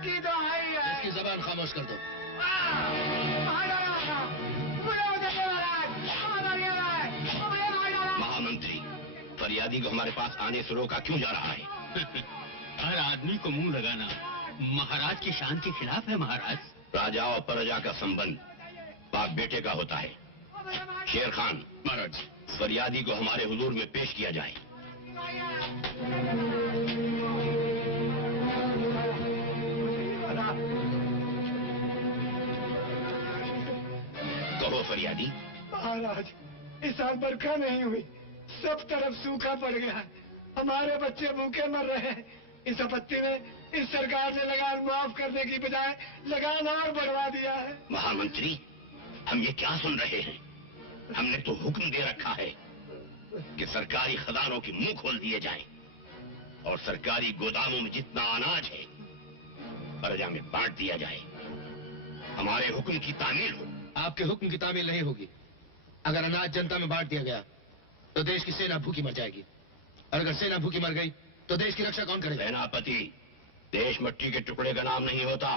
इसकी दुहाई है। इसकी जबान खामोश कर दो। महामंत्री, फरियादी को हमारे पास आने से रोका क्यों जा रहा है? हर आदमी को मुंह लगाना महाराज की शान के खिलाफ है। महाराज, राजा और प्रजा का संबंध बाप बेटे का होता है। शेर खान, महाराज, फरियादी को हमारे हुजूर में पेश किया जाए। कहो फरियादी। महाराज, इस साल बरखा नहीं हुई, सब तरफ सूखा पड़ गया है, हमारे बच्चे भूखे मर रहे हैं। इस आपत्ति में इस सरकार ने लगान माफ करने की बजाय लगान और बढ़वा दिया है। महामंत्री, हम ये क्या सुन रहे हैं? हमने तो हुक्म दे रखा है कि सरकारी खजानों के मुंह खोल दिए जाएं और सरकारी गोदामों में जितना अनाज है प्रजा में बांट दिया जाए। हमारे हुक्म की तामील हो। आपके हुक्म की तामील नहीं होगी। अगर अनाज जनता में बांट दिया गया तो देश की सेना भूखी मर जाएगी, और अगर सेना भूखी मर गई तो देश की रक्षा कौन करेगा? सेनापति, देश मिट्टी के टुकड़े का नाम नहीं होता।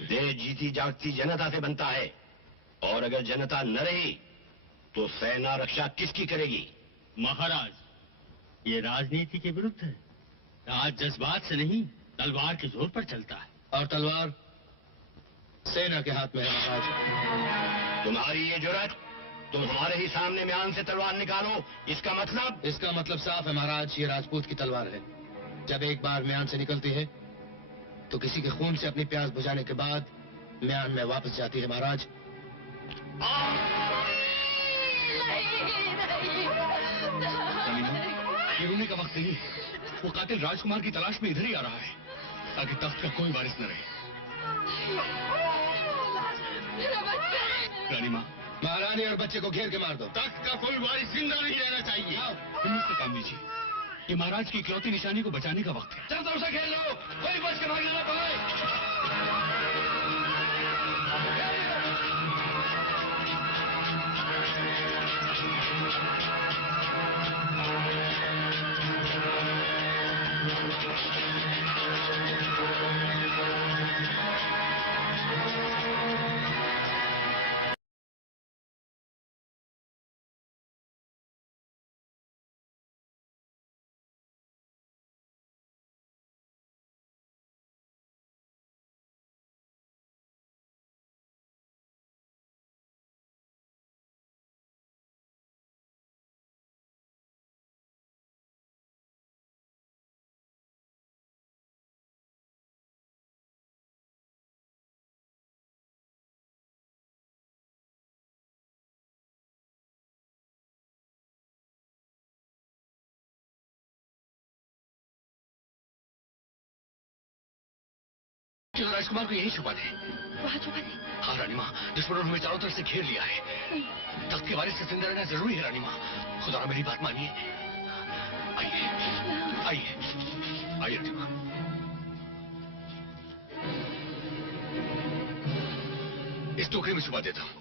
देश जीती जागती जनता से बनता है, और अगर जनता न रही तो सेना रक्षा किसकी करेगी? महाराज, ये राजनीति के विरुद्ध है। राज जज्बात से नहीं, तलवार के जोर पर चलता है। और तलवार सेना के हाथ में है महाराज। तुम्हारी ये जुर्रत, तुम हमारे ही सामने म्यान से तलवार निकालो। इसका मतलब साफ है महाराज, ये राजपूत की तलवार है। जब एक बार म्यान से निकलती है तो किसी के खून से अपनी प्यास बुझाने के बाद म्यान में वापस जाती है महाराज। ये रोने का वक्त नहीं है। वो कातिल राजकुमार की तलाश में इधर ही आ रहा है, ताकि तख्त का कोई वारिस न रहे। रानी माँ, महारानी और बच्चे को घेर के मार दो। तख्त का कोई वारिस जिंदा नहीं रहना चाहिए। हिम्मत से काम लीजिए, ये महाराज की इकलौती निशानी को बचाने का वक्त है। चल उसे खेल लो, कोई बच के भागने ना पाए। राजकुमार को यही छुपा दे। वहाँ छुपा दे? हाँ रानी माँ, दुश्मनों ने हमें चारों तरफ से घेर लिया है। तख्त के वारिस से जिंदा रहना जरूरी है रानी माँ। खुदा मेरी बात मानिए। आइए आइए आइए रानी माँ। इस टोकरी में छुपा देता हूँ।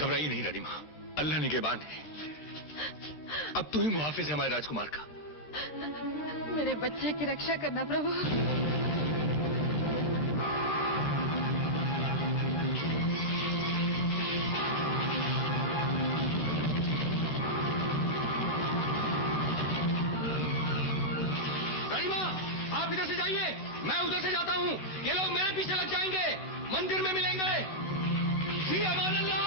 घबराइए नहीं रानी माँ, अल्लाह निगहबान है। अब तू ही मुहाफिज है हमारे राजकुमार का। मेरे बच्चे की रक्षा करना प्रभु। रानी माँ, आप इधर से जाइए, मैं उधर से जाता हूँ। ये लोग मेरे पीछे लग जाएंगे, मंदिर में मिलेंगे। जी अमान अल्लाह।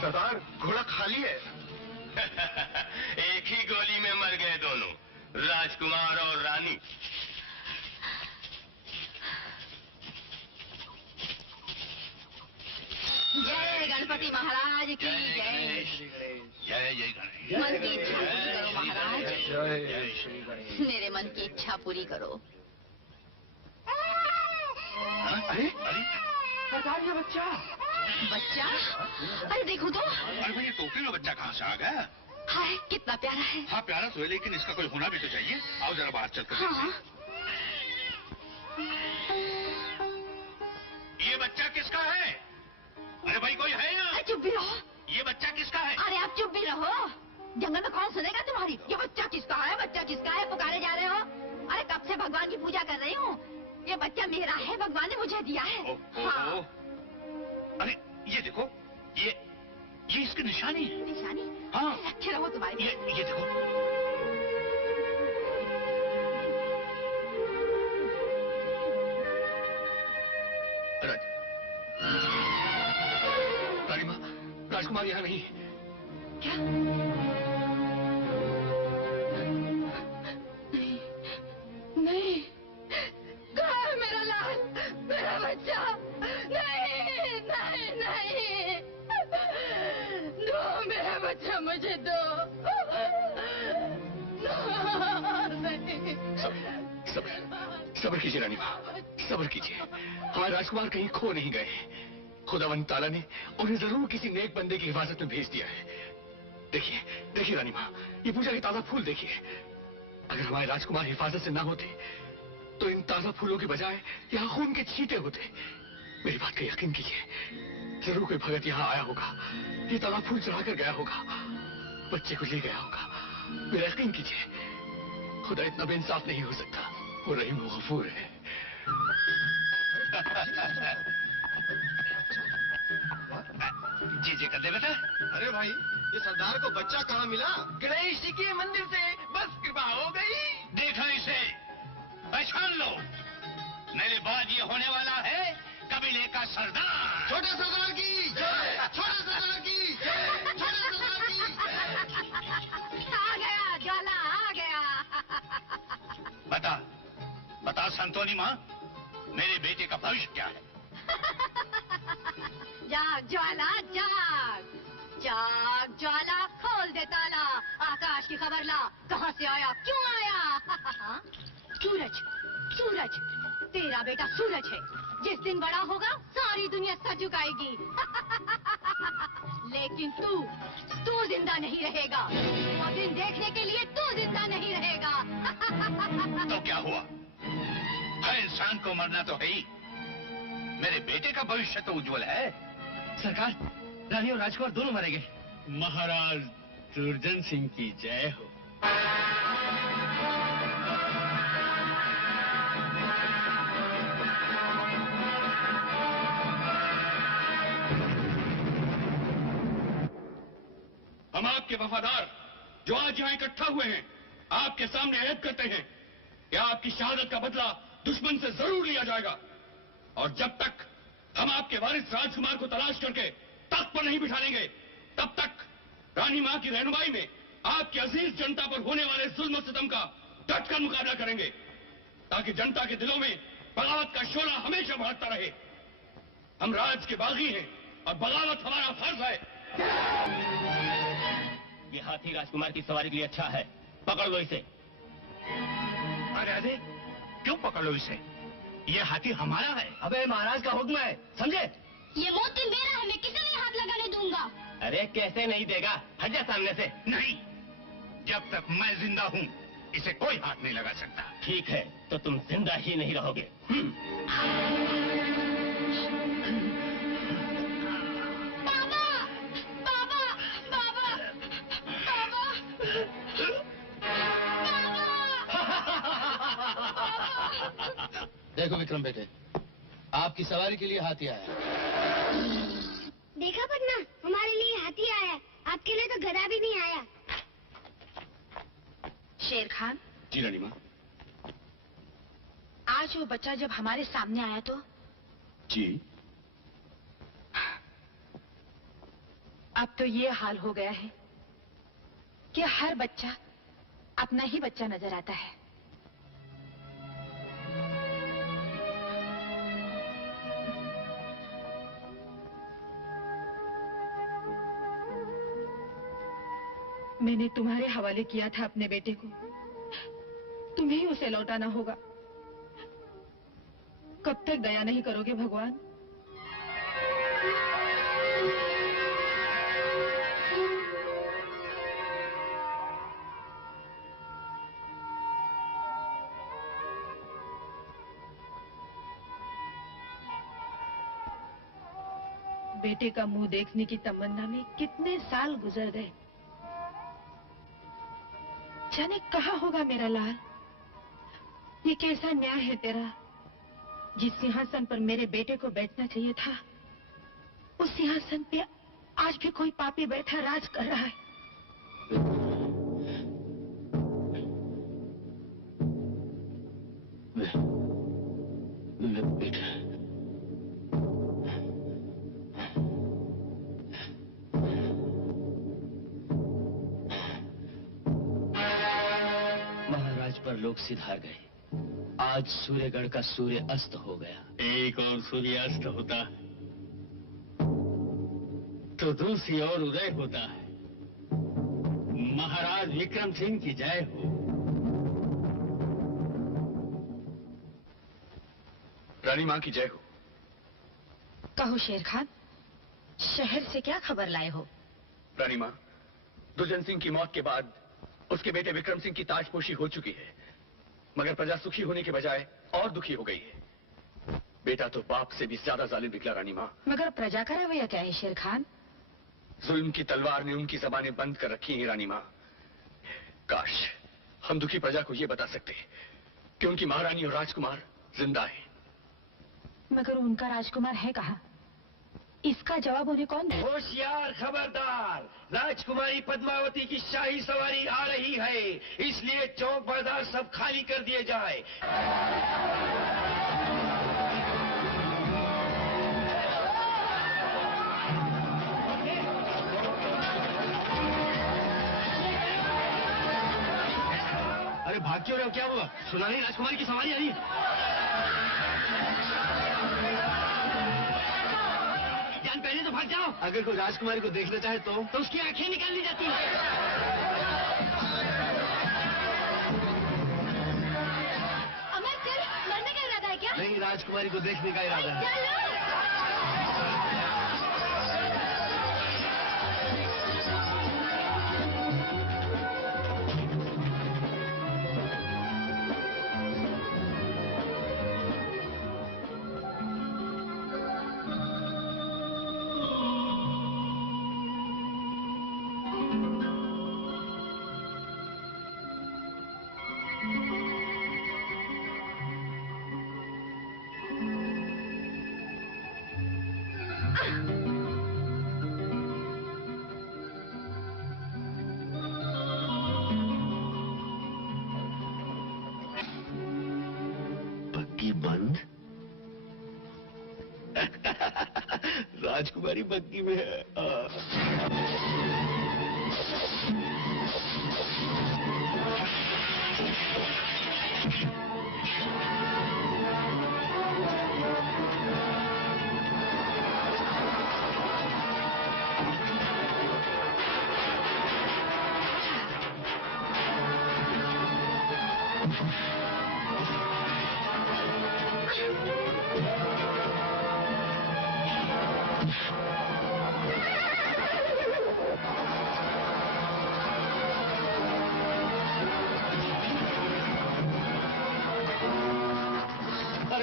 सरदार, घोड़ा खाली है। एक ही गोली में मर गए दोनों, राजकुमार और रानी। गणपति महाराज की जय। जय जय गणेश। मन की इच्छा पूरी करो महाराज, जय श्री गणेश। मेरे मन की इच्छा पूरी करो। अरे अरे सरकार ये बच्चा बच्चा, अरे देखो तो। अरे भाई, ये टोकरी में बच्चा कहाँ से आ गया? हाय कितना प्यारा है। हाँ प्यारा तो है, लेकिन इसका कोई होना भी तो चाहिए। आओ जरा बाहर चलकर देखते हाँ। हैं। ये बच्चा किसका है? अरे भाई कोई है यहाँ? अरे चुप भी रहो। ये बच्चा किसका है? अरे आप चुप भी रहो, जंगल में कौन सुनेगा तुम्हारी। ये बच्चा किसका है, बच्चा किसका है पुकारे जा रहे हो। अरे कब से भगवान की पूजा कर रही हूँ। ये बच्चा मेरा है, भगवान ने मुझे दिया है। हाँ। अरे ये देखो, ये इसकी निशानी है। निशानी? हाँ। अच्छे रहो तुम्हारी। ये देखो। रानीमा, राजकुमार यहाँ नहीं। क्या? नहीं, कहाँ है मेरा लाल, मेरा बच्चा? नहीं नहीं नहीं, दो मेरा बच्चा मुझे दो। नहीं। सब्र कीजिए रानीमा, सब्र कीजिए। हमारे राजकुमार कहीं खो नहीं गए। खुदावंद ताला ने उन्हें जरूर किसी नेक बंदे की हिफाजत में भेज दिया है। देखिए देखिए रानीमा, ये पूजा के ताजा फूल देखिए। अगर हमारे राजकुमार हिफाजत से ना होते तो इन ताजा फूलों के बजाय यहाँ खून के छींटे होते। मेरी बात का यकीन कीजिए, जरूर कोई भगत यहाँ आया होगा, ये ताजा फूल चढ़ाकर गया होगा, बच्चे को ले गया होगा। मेरा यकीन कीजिए, खुदा इतना बेइंसाफ नहीं हो सकता। वो रहीम वो गफूर है। जी कर दे बेटा। अरे भाई, ये सरदार को बच्चा कहाँ मिला? गणेश जी के मंदिर से, बस कृपा हो गई। देखो इसे, पहचान लो। मेरे बाद ये होने वाला है कबीले का सरदार। छोटे सरदार की जय, छोटे सरदार की जय, छोटे सरदार की जय। आ गया ज्वाला, आ गया। बता संतोनी माँ, मेरे बेटे का भविष्य क्या है? जाग ज्वाला जाग, जाग ज्वाला, खोल दे ताला, आकाश की खबर ला, कहाँ से आया, क्यों आया। सूरज, सूरज, तेरा बेटा सूरज है। जिस दिन बड़ा होगा सारी दुनिया सर झुकाएगी। लेकिन तू जिंदा नहीं रहेगा। वो दिन देखने के लिए तू जिंदा नहीं रहेगा। तो क्या हुआ? हर इंसान को मरना तो है ही। मेरे बेटे का भविष्य तो उज्जवल है। सरकार, रानी और राजकुमार दोनों मारे गए। महाराज दुर्जन सिंह की जय हो। हम आपके वफादार जो आज यहाँ इकट्ठा हुए हैं, आपके सामने ऐद करते हैं कि आपकी शहादत का बदला दुश्मन से जरूर लिया जाएगा। और जब तक हम आपके वारिस राजकुमार को तलाश करके तख्त पर नहीं बिठा लेंगे, तब तक रानी मां की रहनुमाई में आपकी अजीज जनता पर होने वाले जुल्म सितम का डटकर मुकाबला करेंगे, ताकि जनता के दिलों में बगावत का शोला हमेशा भड़कता रहे। हम राज के बागी हैं और बगावत हमारा फर्ज है। ये हाथी राजकुमार की सवारी के लिए अच्छा है, पकड़ लो इसे। अरे क्यों पकड़ लो इसे? ये हाथी हमारा है। अबे महाराज का हुक्म है, समझे? ये मोती मेरा है, मैं किसी नहीं हाथ लगाने दूंगा। अरे कैसे नहीं देगा, हट जा सामने से। नहीं, जब तक मैं जिंदा हूँ इसे कोई हाथ नहीं लगा सकता। ठीक है, तो तुम जिंदा ही नहीं रहोगे। बाबा, बाबा, बाबा, बाबा। देखो विक्रम बेटे, आपकी सवारी के लिए हाथी आया। देखा पन्ना, हमारे लिए हाथी आया, आपके लिए तो गधा भी नहीं आया। शेर खान, जी रानी मां। आज वो बच्चा जब हमारे सामने आया तो जी। अब तो ये हाल हो गया है कि हर बच्चा अपना ही बच्चा नजर आता है। मैंने तुम्हारे हवाले किया था अपने बेटे को। तुम्हें ही उसे लौटाना होगा। कब तक दया नहीं करोगे भगवान? बेटे का मुंह देखने की तमन्ना में कितने साल गुजर गए। जाने कहाँ होगा मेरा लाल। ये कैसा न्याय है तेरा? जिस सिंहासन पर मेरे बेटे को बैठना चाहिए था, उस सिंहासन पे आज भी कोई पापी बैठा राज कर रहा है। बेटा, महाराज पर लोग सिधार गए। आज सूर्यगढ़ का सूर्य अस्त हो गया। एक और सूर्य अस्त होता तो दूसरी ओर उदय होता है। महाराज विक्रम सिंह की जय हो। रानी मां की जय हो। कहो शेर खान, शहर से क्या खबर लाए हो? रानी मां, दुष्यंत सिंह की मौत के बाद उसके बेटे विक्रम सिंह की ताजपोशी हो चुकी है, मगर प्रजा सुखी होने के बजाय और दुखी हो गई है। बेटा तो बाप से भी ज्यादा जालिम निकला रानी मां। मगर प्रजा का रवैया क्या है शेर खान? जुल्म की तलवार ने उनकी जबानें बंद कर रखी हैं रानी मां। काश हम दुखी प्रजा को यह बता सकते कि उनकी महारानी और राजकुमार जिंदा हैं। मगर उनका राजकुमार है कहाँ? इसका जवाब उन्हें कौन दे? होशियार, खबरदार! राजकुमारी पद्मावती की शाही सवारी आ रही है, इसलिए चौक बाजार सब खाली कर दिए जाए। अरे भाग क्यों रहे हो? क्या हुआ? सुना नहीं राजकुमारी की सवारी आई? जान पहले तो भाग जाओ। अगर कोई राजकुमारी को देखना चाहे तो उसकी आंखें निकाल ली जाती हैं। अमर फिर मरने का इरादा है क्या? नहीं, राजकुमारी को देखने का इरादा है। चलो। बग्गी बंद। राजकुमारी बग्गी में है।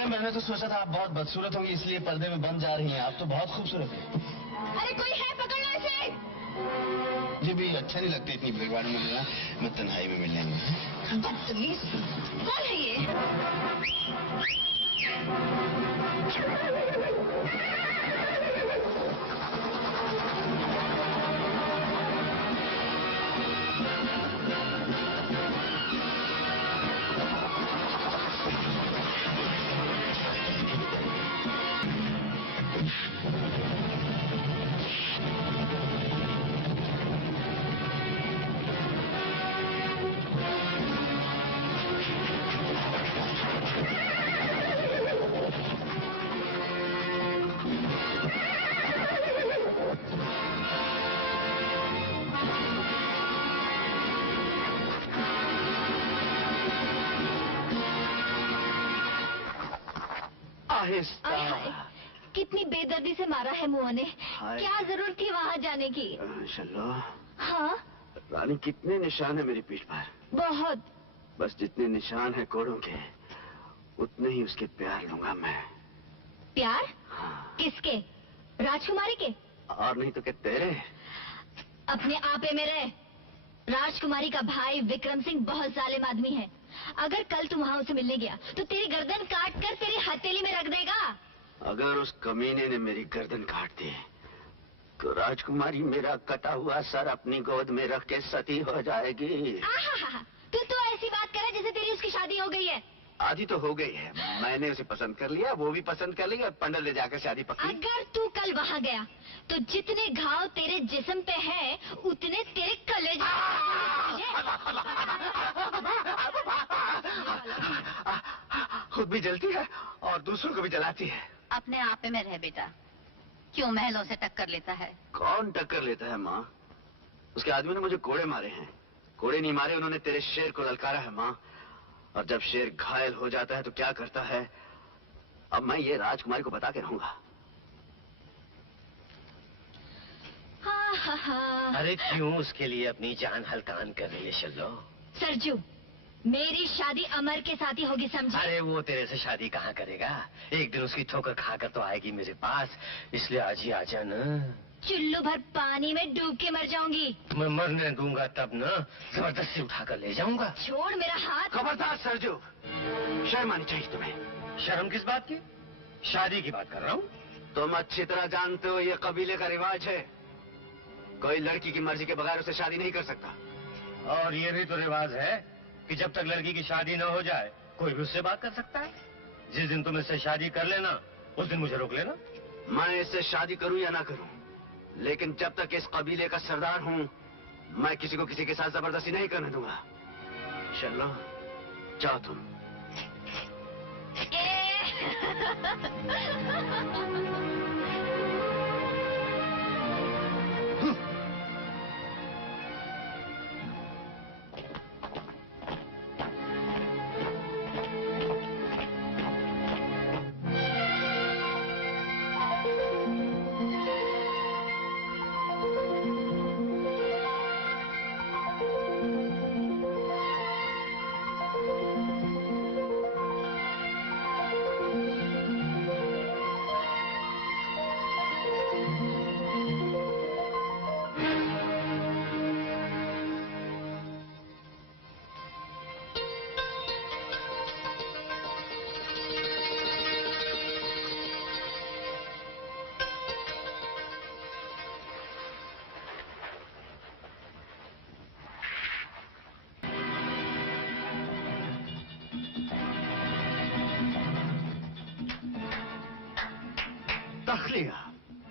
मैंने तो सोचा था आप बहुत बदसूरत होंगी, इसलिए पर्दे में बन जा रही हैं। आप तो बहुत खूबसूरत हैं। अरे कोई है, पकड़ना इसे। मुझे भी अच्छा नहीं लगता इतनी भीड़भाड़ में मिलना। मैं तन्हाई में मिलने में। कौन है ये? आहिस्ता। कितनी बेदर्दी से मारा है मुआ ने। क्या जरूरत थी वहाँ जाने की? चलो। हाँ रानी, कितने निशान है मेरी पीठ पर? बहुत। बस जितने निशान है कोड़ों के, उतने ही उसके प्यार लूंगा मैं। प्यार? हाँ। किसके? राजकुमारी के? और नहीं तो क्या तेरे? अपने आपे में रहे। राजकुमारी का भाई विक्रम सिंह बहुत जालिम आदमी है। अगर कल तू वहाँ उसे मिलने गया तो तेरी गर्दन काट कर तेरी हथेली में रख देगा। अगर उस कमीने ने मेरी गर्दन काट दी तो राजकुमारी मेरा कटा हुआ सर अपनी गोद में रख के सती हो जाएगी। तू तो ऐसी बात करे जैसे तेरी उसकी शादी हो गई है। आधी तो हो गई है। मैंने उसे पसंद कर लिया, वो भी पसंद कर लिया, पंडित ले जाकर शादी पक्की। अगर तू कल वहाँ गया तो जितने घाव तेरे जिस्म पे हैं, उतने तेरे कलेजे। खुद भी जलती है और दूसरों को भी जलाती है। अपने आपे में रह बेटा, क्यों महलों से टक्कर लेता है? कौन टक्कर लेता है माँ? उसके आदमी ने मुझे कोड़े मारे हैं। कोड़े नहीं मारे, उन्होंने तेरे शेर को ललकारा है माँ। और जब शेर घायल हो जाता है तो क्या करता है, अब मैं ये राजकुमारी को बता के रहूंगा। अरे क्यों उसके लिए अपनी जान हल्कान कर रही है शल्लो? सरजू, मेरी शादी अमर के साथ ही होगी, समझे? अरे वो तेरे से शादी कहाँ करेगा? एक दिन उसकी ठोकर खाकर तो आएगी मेरे पास, इसलिए आज ही आजा ना। चुल्लू भर पानी में डूब के मर जाऊंगी। मैं मरने दूंगा तब ना, जबरदस्ती उठाकर ले जाऊंगा। छोड़ मेरा हाथ। खबरदार सरजू, शर्म आनी चाहिए तुम्हें। शर्म किस बात की? शादी की बात कर रहा हूँ। तुम अच्छी तरह जानते हो ये कबीले का रिवाज है, कोई लड़की की मर्जी के बगैर उसे शादी नहीं कर सकता। और ये भी तो रिवाज है कि जब तक लड़की की शादी न हो जाए कोई भी उससे बात कर सकता है। जिस दिन तुम इससे शादी कर लेना उस दिन मुझे रोक लेना। मैं इससे शादी करूं या ना करूं, लेकिन जब तक इस कबीले का सरदार हूं, मैं किसी को किसी के साथ जबरदस्ती नहीं करने दूंगा। चलो जाओ तुम।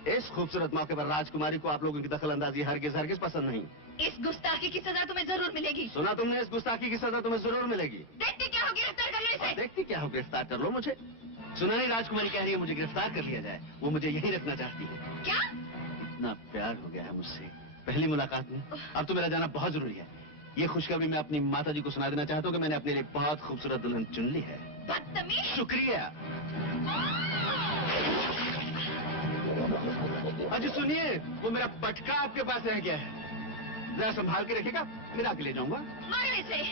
इस खूबसूरत मौके पर राजकुमारी को आप लोगों की दखल अंदाजी हरगिज हरगिज पसंद नहीं। इस गुस्ताखी की सजा तुम्हें जरूर मिलेगी। सुना तुमने? इस गुस्ताखी की सजा तुम्हें जरूर मिलेगी। देखती क्या हो, गिरफ्तार कर लो इसे। देखती क्या हो, गिरफ्तार कर लो मुझे। सुना नहीं, राजकुमारी कह रही है मुझे गिरफ्तार कर लिया जाए। वो मुझे यहीं रखना चाहती है। क्या? इतना प्यार हो गया है मुझसे पहली मुलाकात में। अब तो मेरा जाना बहुत जरूरी है। ये खुशखबरी मैं अपनी माताजी को सुना देना चाहता हूँ कि मैंने अपने लिए बहुत खूबसूरत दुल्हन चुन ली है। बदतमीज। शुक्रिया। अजी सुनिए, वो मेरा पटका आपके पास रह गया है, जरा संभाल के रखिएगा, फिर आके ले जाऊंगा। मार इसे।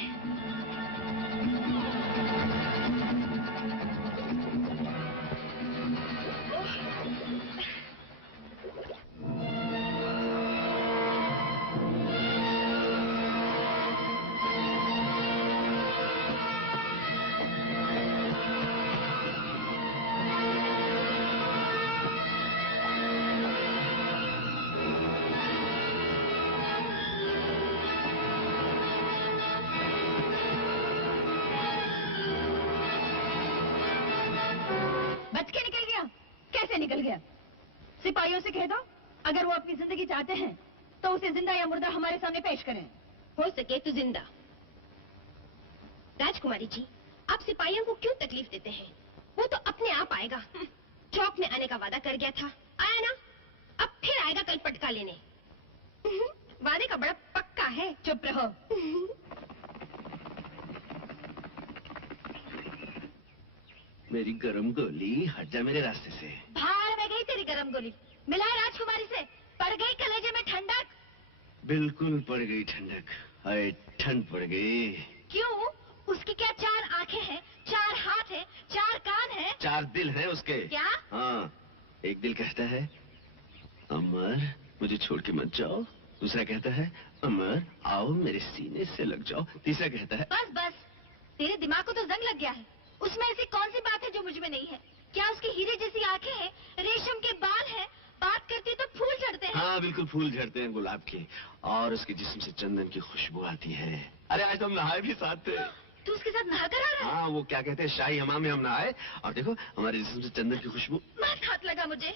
निकल गया। सिपाहियों से कह दो अगर वो अपनी जिंदगी चाहते हैं तो उसे जिंदा या मुर्दा हमारे सामने पेश करें। हो सके तो जिंदा। राजकुमारी जी, आप सिपाहियों को क्यों तकलीफ देते हैं? वो तो अपने आप आएगा। चौक में आने का वादा कर गया था, आया ना, अब फिर आएगा कल पटका लेने। वादे का बड़ा पक्का है। चुप रहो। मेरी गरम गोली, हट जा मेरे रास्ते से। भाड़ में गई तेरी गरम गोली। मिला है राजकुमारी से, पड़ गई कलेजे में ठंडक। बिल्कुल पड़ गई ठंडक, हाय ठंड पड़ गई। क्यों? उसकी क्या 4 आंखें हैं, 4 हाथ हैं, 4 कान हैं? 4 दिल हैं उसके। क्या? हाँ, एक दिल कहता है अमर मुझे छोड़ के मत जाओ, दूसरा कहता है अमर आओ मेरे सीने से लग जाओ, तीसरा कहता है बस बस, तेरे दिमाग को तो जंग लग गया है। उसमें ऐसी कौन सी बात है जो मुझ में नहीं है? क्या उसकी हीरे जैसी आंखें हैं, रेशम के बाल हैं, बात करती तो फूल झड़ते हैं? हाँ बिल्कुल फूल झड़ते हैं गुलाब के, और उसके जिस्म से चंदन की खुशबू आती है। अरे आज तो हम नहाए भी साथ थे। तू उसके साथ नहा कर आ रहा है? हाँ वो क्या कहते हैं शाही हमाम में हम नहाए, और देखो हमारे जिस्म से चंदन की खुशबू। मस्त हाथ लगा मुझे।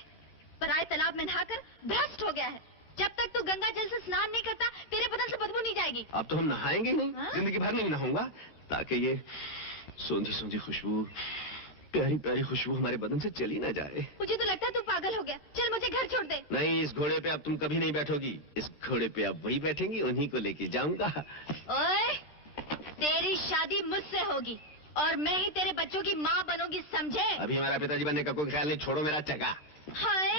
पराये तालाब में नहाकर भ्रष्ट हो गया है। जब तक तू गंगा जल से स्नान नहीं करता तेरे बदन से बदबू नहीं जाएगी। अब तो हम नहाएंगे नहीं, जिंदगी भर नहीं नहाऊंगा, ताकि ये सोंधी सोंधी खुशबू, प्यारी प्यारी खुशबू हमारे बदन से चली ना जाए। मुझे तो लगता है तू पागल हो गया। चल मुझे घर छोड़ दे। नहीं, इस घोड़े पे अब तुम कभी नहीं बैठोगी, इस घोड़े पे अब वही बैठेंगी, उन्हीं को लेके जाऊंगा। ओए, तेरी शादी मुझसे होगी और मैं ही तेरे बच्चों की माँ बनूंगी, समझे? अभी हमारा पिताजी बनने का कोई ख्याल नहीं, छोड़ो मेरा चका। हाय,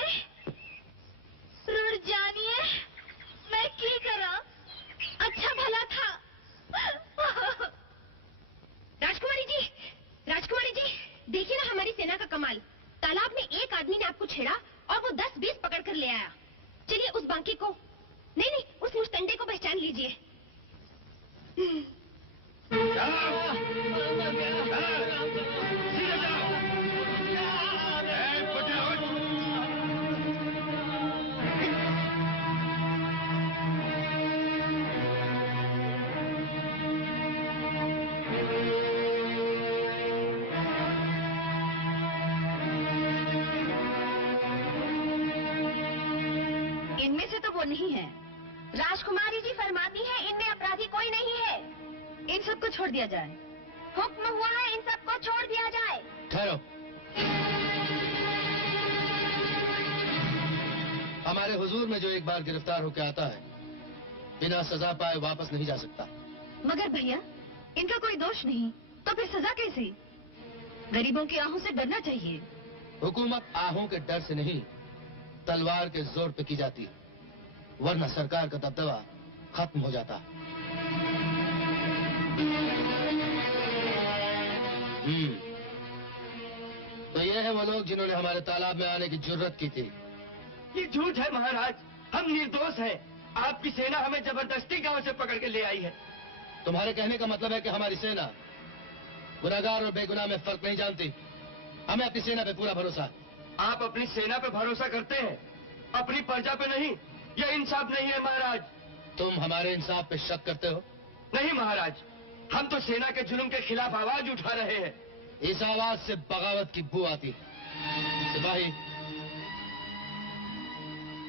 रुड़ जानिए, मैं की करा? अच्छा भला था। राजकुमारी जी, देखिए ना हमारी सेना का कमाल। तालाब में एक आदमी ने आपको छेड़ा और वो 10-20 पकड़ कर ले आया। चलिए उस बांकी को, नहीं, उस मुस्तंडे को पहचान लीजिए। इनमें से तो वो नहीं है। राजकुमारी जी फरमाती है इनमें अपराधी कोई नहीं है। इन सबको छोड़ दिया जाए। हुक्म हुआ है, इन सबको छोड़ दिया जाए। ठहरो। हमारे हुजूर में जो एक बार गिरफ्तार होकर आता है, बिना सजा पाए वापस नहीं जा सकता। मगर भैया, इनका कोई दोष नहीं, तो फिर सजा कैसी? गरीबों की आहों से डरना चाहिए। हुकूमत आहों के डर से नहीं, तलवार के जोर पे की जाती, वरना सरकार का दबदबा खत्म हो जाता। तो ये है वो लोग जिन्होंने हमारे तालाब में आने की जुर्रत की थी। ये झूठ है महाराज, हम निर्दोष हैं। आपकी सेना हमें जबरदस्ती गांव से पकड़ के ले आई है। तुम्हारे कहने का मतलब है कि हमारी सेना गुनाहगार और बेगुनाह में फर्क नहीं जानती। हमें अपनी सेना पे पूरा भरोसा है। आप अपनी सेना पे भरोसा करते हैं, अपनी प्रजा पे नहीं। यह इंसाफ नहीं है महाराज। तुम हमारे इंसाफ पे शक करते हो? नहीं महाराज, हम तो सेना के जुल्म के खिलाफ आवाज उठा रहे हैं। इस आवाज से बगावत की बू आती। सिपाही,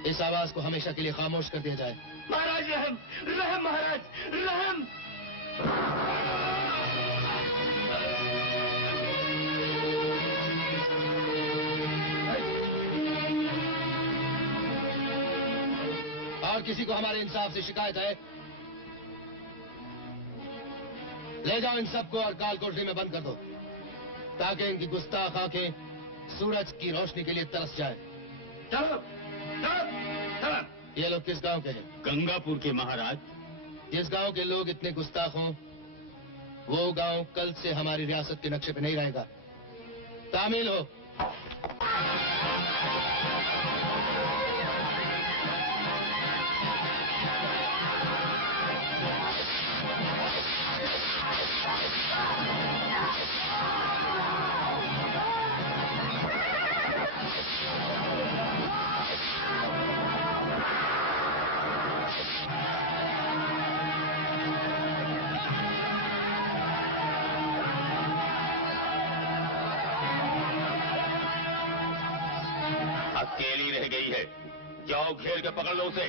इस आवाज को हमेशा के लिए खामोश कर दिया जाए। महाराज रहम, रहम महाराज, रहम। और किसी को हमारे इंसाफ से शिकायत है? ले जाओ इन सबको और काल कोठरी में बंद कर दो, ताकि इनकी गुस्ताख आंखें सूरज की रोशनी के लिए तरस जाए। चलो, चलो, चलो। ये लोग किस गांव के हैं? गंगापुर के महाराज। जिस गांव के लोग इतने गुस्ताख हों, वो गांव कल से हमारी रियासत के नक्शे पे नहीं रहेगा। तामील हो। अकेली रह गई है, जाओ घेर के पकड़ लो उसे।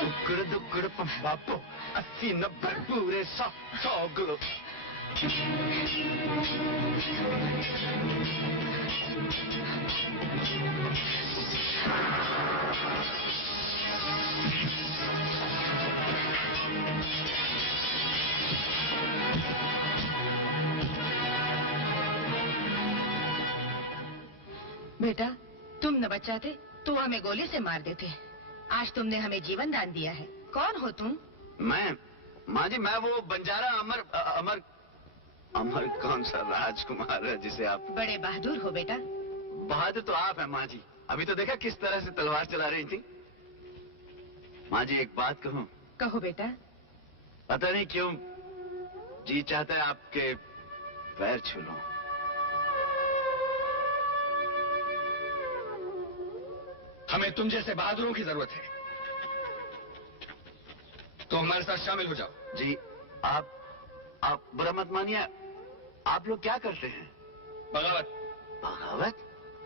दुक्कड़ दुक्कड़ बापो 80-90 पूरे 100 किलो। बेटा, तुम न बचाते तो हमें गोली से मार देते। आज तुमने हमें जीवन दान दिया है। कौन हो तुम? मैं, माँ जी, मैं वो बंजारा अमर अमर अमर कौन सा राजकुमार है जिसे आप... बड़े बहादुर हो बेटा। बहादुर तो आप हैं माँ जी। अभी तो देखा किस तरह से तलवार चला रही थी। माँ जी, एक बात कहूँ? कहो बेटा। पता नहीं क्यों जी चाहता है आपके पैर छू लूं। हमें तुम जैसे बहादुरों की जरूरत है। तो हमारे साथ शामिल हो जाओ। जी, आप बुरा मत मानिए। आप लोग क्या करते हैं? बगावत। बगावत?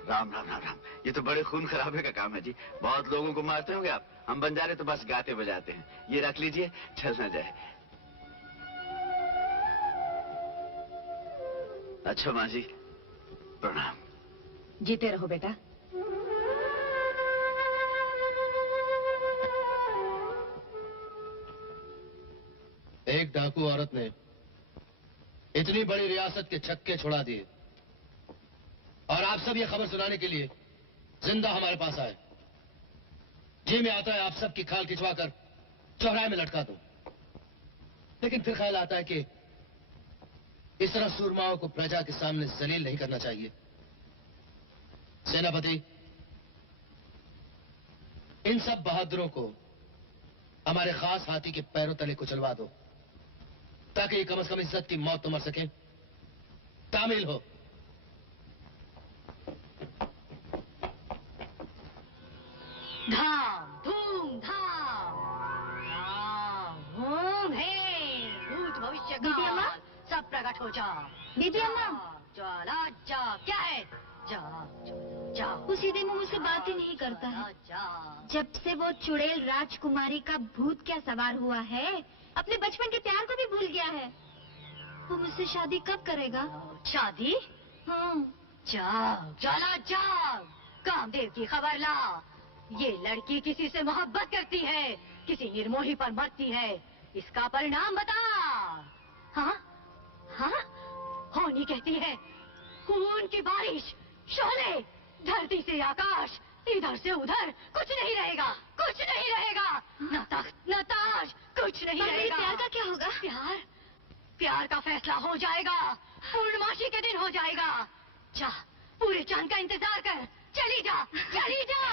राम राम राम राम, ये तो बड़े खून खराबे का काम है जी। बहुत लोगों को मारते होंगे आप। हम बंजारे तो बस गाते बजाते हैं। ये रख लीजिए, चल ना जाए। अच्छा माँ जी, प्रणाम। जीते रहो बेटा। एक डाकू औरत ने इतनी बड़ी रियासत के छक्के छुड़ा दिए और आप सब ये खबर सुनाने के लिए जिंदा हमारे पास आए। जी में आता है आप सब की खाल खिंचवाकर चौराहे में लटका दूं, लेकिन फिर ख्याल आता है कि इस तरह सूरमाओं को प्रजा के सामने जलील नहीं करना चाहिए। सेनापति, इन सब बहादुरों को हमारे खास हाथी के पैरों तले कुचलवा दो, ताकि ये कम से कम इज्जत की मौत तो मर सके। तामील हो। धाम धूम धाम ओम हे भूत भविष्य दीदी अम्मा? काल सब प्रकट हो जा। दीदी अम्मा? ज्वाला जा। क्या है? जा जा। उसी दिन वो मुझसे बात ही नहीं करता है। जा। जब से वो चुड़ैल राजकुमारी का भूत क्या सवार हुआ है, अपने बचपन के प्यार को भी भूल गया है। वो मुझसे शादी कब करेगा? शादी? हाँ। जाग ज्वाला जाग, कामदेव की खबर ला। ये लड़की किसी से मोहब्बत करती है, किसी निर्मोही पर मरती है। इसका परिणाम बता। हाँ हाँ, होनी कहती है खून की बारिश, शोले, धरती से आकाश, इधर से उधर, कुछ नहीं रहेगा, कुछ नहीं रहेगा। न तख्त न ताज, कुछ नहीं रहेगा। प्यार का क्या होगा? प्यार? प्यार का फैसला हो जाएगा, पूर्णमासी के दिन हो जाएगा। जा, पूरे चांद का इंतजार कर। चली जा, चली जा।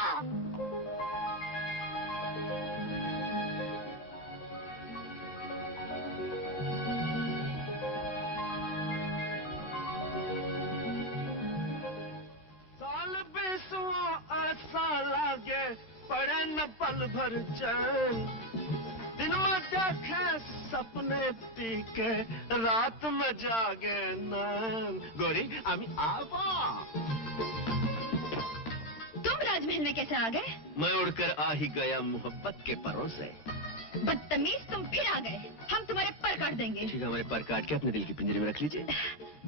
साल बेसुआ ऐसा लागे, पड़े न पल भर चैन। दिन में देखे सपने तीखे, रात में जागे नैन। गोरी, अमी आवा। तुम राजमहल में कैसे आ गए? मैं उड़कर आ ही गया मोहब्बत के परों से। बदतमीज, तुम फिर आ गए। हम तुम्हारे पर काट देंगे। ठीक है, हमारे पर काट के अपने दिल की पिंजरे में रख लीजिए।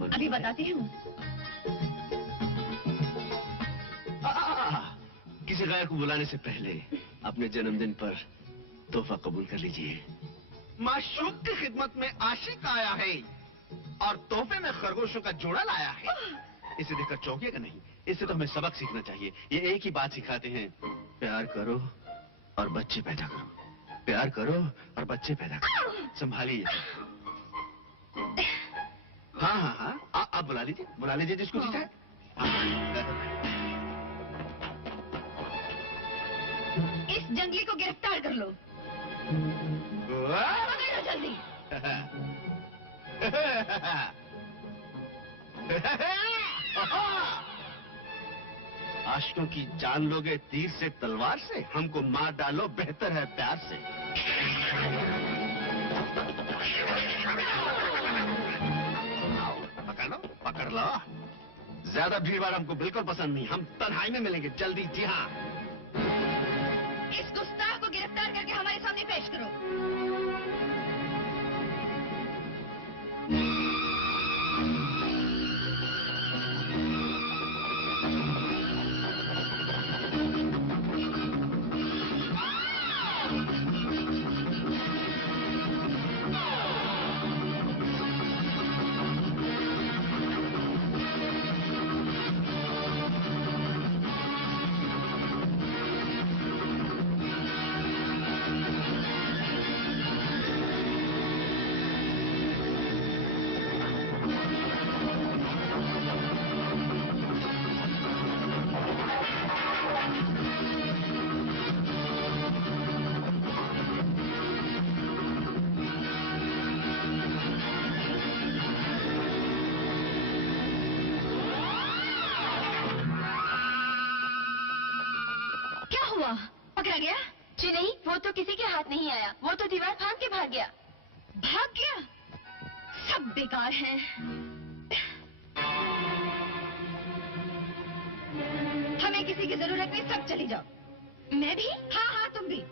अभी बताती हूँ। किसी गैर को बुलाने से पहले अपने जन्मदिन पर तोहफा कबूल कर लीजिए। माशूक की खिदमत में आशिक आया है और तोहफे में खरगोशों का जोड़ा लाया है। इसे देखकर चौंकिएगा नहीं, इससे तो हमें सबक सीखना चाहिए। ये एक ही बात सिखाते हैं, प्यार करो और बच्चे पैदा करो। प्यार करो और बच्चे पैदा करो। संभालिए। हाँ हाँ हाँ, आप बुला लीजिए जिसको जीता है। इस जंगली को गिरफ्तार कर लो। पकड़ो जल्दी। आशिकों की जान लोगे तीर से तलवार से, हमको मार डालो बेहतर है प्यार से। पकड़ लो। ज्यादा भीड़-भाड़ हमको बिल्कुल पसंद नहीं। हम तन्हाई में मिलेंगे जल्दी। जी हाँ। इस गुस्ताख को गिरफ्तार करके हमारे सामने पेश करो। चला गया? जी नहीं, वो तो किसी के हाथ नहीं आया, वो तो दीवार फांद के भाग गया। भाग गया? सब बेकार हैं। हमें किसी की जरूरत नहीं, सब चली जाओ। मैं भी? हाँ हाँ, तुम भी।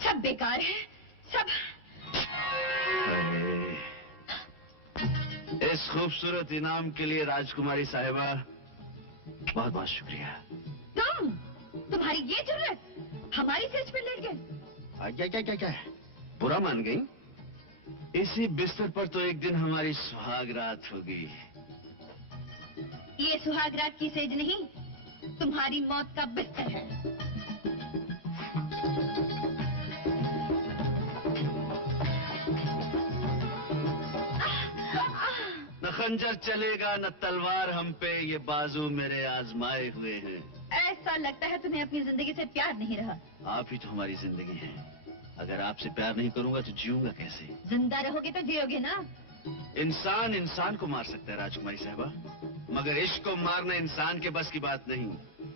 सब बेकार है, सब। इस खूबसूरत इनाम के लिए राजकुमारी साहिबा बहुत बहुत शुक्रिया। तुम्हारी ये जरूरत हमारी सिर पे लेट गए। क्या क्या क्या क्या बुरा मान गई? इसी बिस्तर पर तो एक दिन हमारी सुहाग रात होगी। ये सुहाग रात की सेज नहीं, तुम्हारी मौत का बिस्तर है। न खंजर चलेगा न तलवार हम पे, ये बाजू मेरे आजमाए हुए हैं। ऐसा लगता है तुम्हें अपनी जिंदगी से प्यार नहीं रहा। आप ही तो हमारी जिंदगी हैं। अगर आपसे प्यार नहीं करूंगा तो जीऊंगा कैसे? जिंदा रहोगे तो जियोगे ना। इंसान इंसान को मार सकता है राजकुमारी साहिबा, मगर इश्क को मारना इंसान के बस की बात नहीं।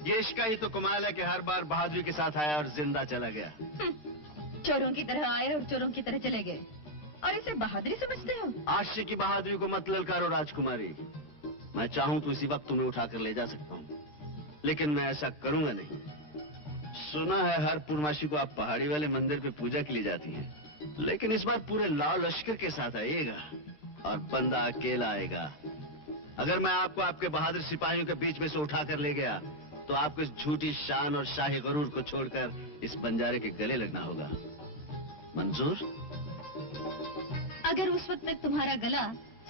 ये इश्क का ही तो कमाल है कि हर बार बहादुरी के साथ आया और जिंदा चला गया। चोरों की तरह आए और चोरों की तरह चले गए, और इसे बहादुरी समझते हो? आशिक की बहादुरी को मत ललकारो राजकुमारी। मैं चाहूं तो इसी वक्त तुम्हें उठाकर ले जा सकता हूं, लेकिन मैं ऐसा करूंगा नहीं। सुना है हर पूर्णमासी को आप पहाड़ी वाले मंदिर पे पूजा के लिए जाती हैं, लेकिन इस बार पूरे लाल लश्कर के साथ आइएगा और बंदा अकेला आएगा। अगर मैं आपको आपके बहादुर सिपाहियों के बीच में से उठाकर ले गया तो आपको इस झूठी शान और शाही गरूर को छोड़कर इस बंजारे के गले लगना होगा। मंजूर? अगर उस वक्त तक तुम्हारा गला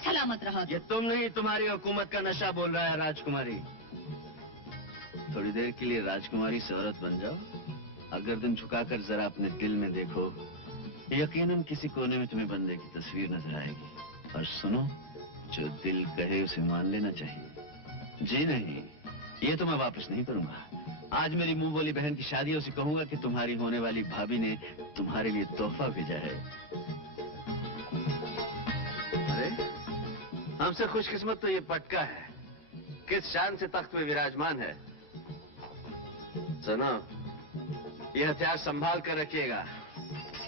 सलामत रहा। ये तुम नहीं, तुम्हारी हुकूमत का नशा बोल रहा है राजकुमारी। थोड़ी देर के लिए राजकुमारी से औरत बन जाओ, अगर दिन झुकाकर जरा अपने दिल में देखो, यकीनन किसी कोने में तुम्हें बंदे की तस्वीर नजर आएगी। और सुनो, जो दिल कहे उसे मान लेना चाहिए। जी नहीं, ये तो मैं वापस नहीं करूंगा। आज मेरी मुंह बोली बहन की शादी है, उसे कहूंगा कि तुम्हारी होने वाली भाभी ने तुम्हारे लिए तोहफा भेजा है। अरे, हमसे खुशकिस्मत तो ये पटका है, किस शान से तख्त में विराजमान है। सुनो, ये हथियार संभाल कर रखिएगा,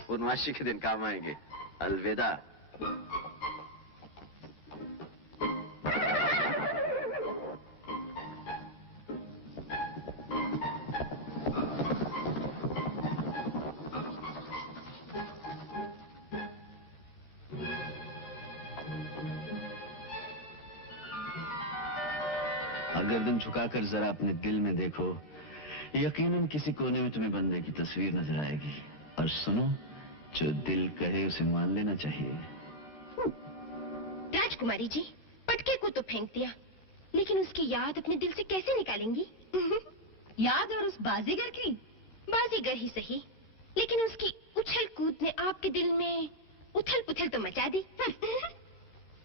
पूर्णमासी के दिन काम आएंगे। अलविदा। गर्दन झुकाकर जरा अपने दिल में देखो, यकीनन किसी कोने में तुम्हें बंदे की तस्वीर नजर आएगी। और सुनो, जो दिल कहे उसे मान लेना चाहिए। राजकुमारी जी, पटके को तो फेंक दिया, लेकिन उसकी याद अपने दिल से कैसे निकालेंगी? याद और उस बाजीगर की? बाजीगर ही सही, लेकिन उसकी उछल कूद ने आपके दिल में उथल पुथल तो मचा दी।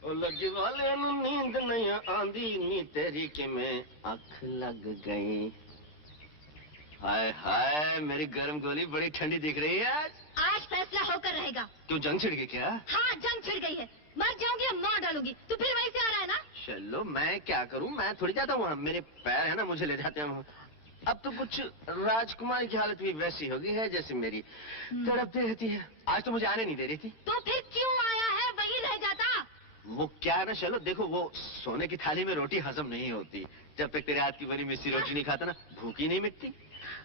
लगी वाले नींद नहीं आंदी नी तेरी के में आँख लग गई। हाय हाय, मेरी गर्म गोली बड़ी ठंडी दिख रही है आज। आज फैसला होकर रहेगा। क्यों, जंग छिड़ गई क्या? हाँ, जंग छिड़ गई है। मर जाऊंगी या मार डालूंगी, तू फिर वहीं से आ रहा है ना? चलो, मैं क्या करूं, मैं थोड़ी जाता हूँ, मेरे पैर है ना, मुझे ले जाते हैं। अब तो कुछ राजकुमारी की हालत भी वैसी हो गई है जैसे मेरी तड़पती रहती है। आज तो मुझे आने नहीं दे रही थी। तो फिर क्यों आया है? वही रह जाता। वो क्या है ना, चलो देखो, वो सोने की थाली में रोटी हजम नहीं होती। जब तक तेरे हाथ की बनी मिस्सी रोटी नहीं खाता ना, भूख ही नहीं मिटती।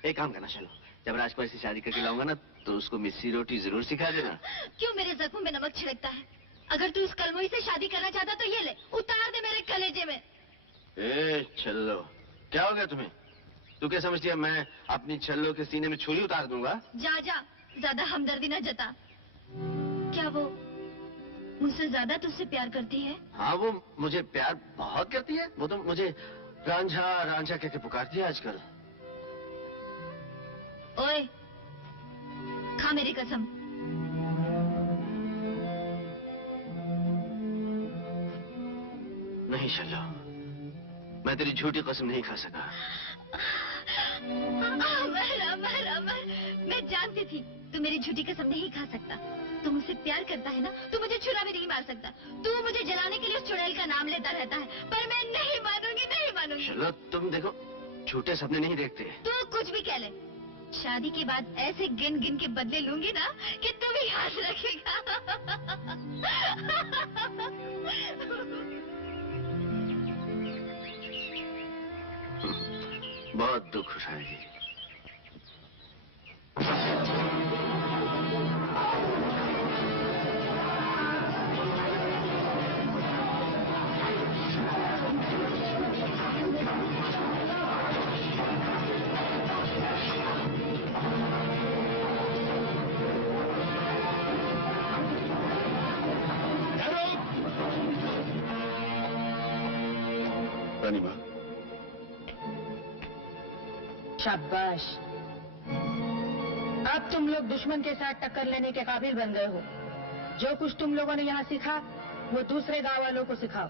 एक काम करना, चलो जब राजकुमारी से शादी करके लाऊंगा ना, तो उसको मिस्सी रोटी जरूर सिखा देना। क्यों मेरे जख्म में नमक छिड़कता है? अगर तू इस कलमोई से शादी करना चाहता तो ये ले, उतार दे मेरे कलेजे में। ए छल्लो, क्या हो गया तुम्हें? तू क्या समझती है मैं अपनी छल्लो के सीने में छुरी उतार दूंगा? जा जा, ज्यादा हमदर्दी न जता। क्या वो मुझसे ज्यादा तुझसे प्यार करती है? हाँ, वो मुझे प्यार बहुत करती है। वो तो मुझे रांझा रांझा कहकर पुकारती है आजकल। ओए, खा मेरी कसम। नहीं शल्लो, मैं तेरी झूठी कसम नहीं खा सका। अमर अमर अमर, मैं जानती थी तू मेरी झूठी कसम नहीं खा सकता। तू मुझसे प्यार करता है ना, तू मुझे छुरा भी नहीं मार सकता। तू मुझे जलाने के लिए उस चुड़ैल का नाम लेता रहता है, पर मैं नहीं मानूंगी, नहीं मानूंगी। चलो तुम देखो, झूठे सपने नहीं देखते। तू कुछ भी कह ले, शादी के बाद ऐसे गिन गिन के बदले लूंगी ना कि तू भी याद रखेगा। बहुत दुख उठाएगी। रानी माँ, शाबाश, अब तुम लोग दुश्मन के साथ टक्कर लेने के काबिल बन गए हो। जो कुछ तुम लोगों ने यहाँ सीखा वो दूसरे गांव वालों को सिखाओ।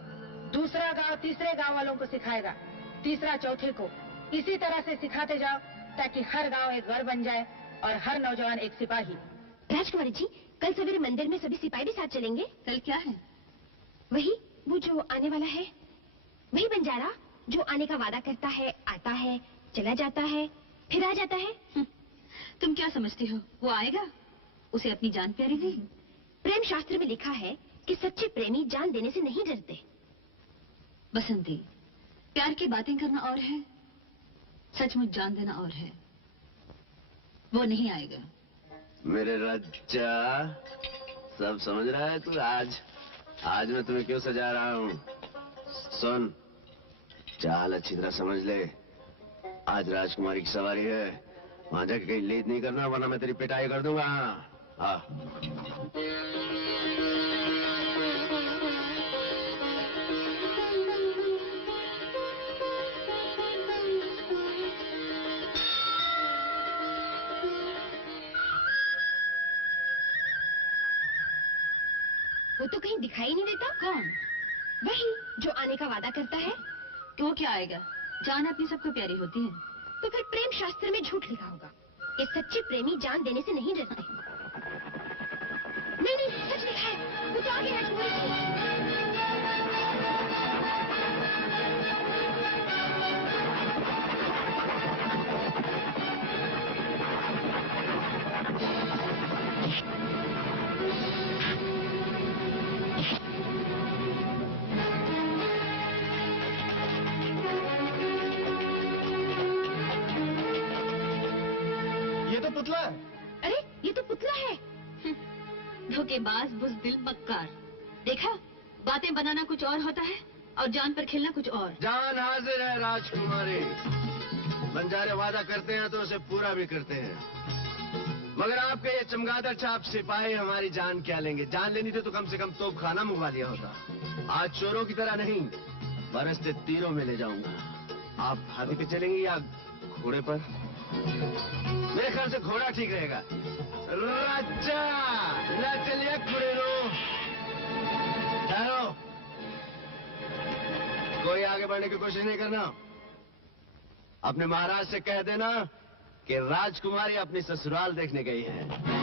दूसरा गांव तीसरे गांव वालों को सिखाएगा, तीसरा चौथे को। इसी तरह से सिखाते जाओ ताकि हर गांव एक गढ़ बन जाए और हर नौजवान एक सिपाही। राजकुमारी जी, कल सवेरे मंदिर में सभी सिपाही भी साथ चलेंगे। कल क्या है? वही, वो जो आने वाला है, वही बंजारा जो आने का वादा करता है, आता है, चला जाता है, फिर आ जाता है। तुम क्या समझती हो, वो आएगा? उसे अपनी जान प्यारी नहीं? प्रेम शास्त्र में लिखा है कि सच्चे प्रेमी जान देने से नहीं डरते। बसंती, प्यार की बातें करना और है, सचमुच जान देना और है। वो नहीं आएगा। मेरे रज्जा, सब समझ रहा है तू? आज मैं तुम्हें क्यों सजा रहा हूँ? सुन, चाल अच्छी तरह समझ ले। आज राजकुमारी की सवारी है, वहां जाके कहीं लेट नहीं करना, वरना मैं तेरी पिटाई कर दूंगा। हाँ। वो तो कहीं दिखाई नहीं देता। कौन? वही जो आने का वादा करता है। वो क्या आएगा? जान अपनी सबको प्यारी होती है। तो फिर प्रेम शास्त्र में झूठ लिखा होगा कि सच्चे प्रेमी जान देने से नहीं डरते। नहीं नहीं, सच लिखा है। वो तो आगे राजकुमारी। ये तो पुतला है। अरे ये तो पुतला है। धोखेबाज, बुज़दिल, मक्कार। देखा, बातें बनाना कुछ और होता है और जान पर खेलना कुछ और। जान हाजिर है राजकुमारी। बंजारे वादा करते हैं तो उसे पूरा भी करते हैं, मगर आपके ये चमगादड़ छाप सिपाही हमारी जान क्या लेंगे? जान लेनी थी तो कम से कम तोप खाना मंगवा लिया होता। आज चोरों की तरह नहीं, बरसते तीरों में ले जाऊंगा। आप हाथी पे चलेंगे या घोड़े पर? मेरे ख्याल से घोड़ा ठीक रहेगा। राजा, ले चलिए कुड़ेरो। ठहरो, कोई आगे बढ़ने की कोशिश नहीं करना। अपने महाराज से कह देना कि राजकुमारी अपनी ससुराल देखने गई है।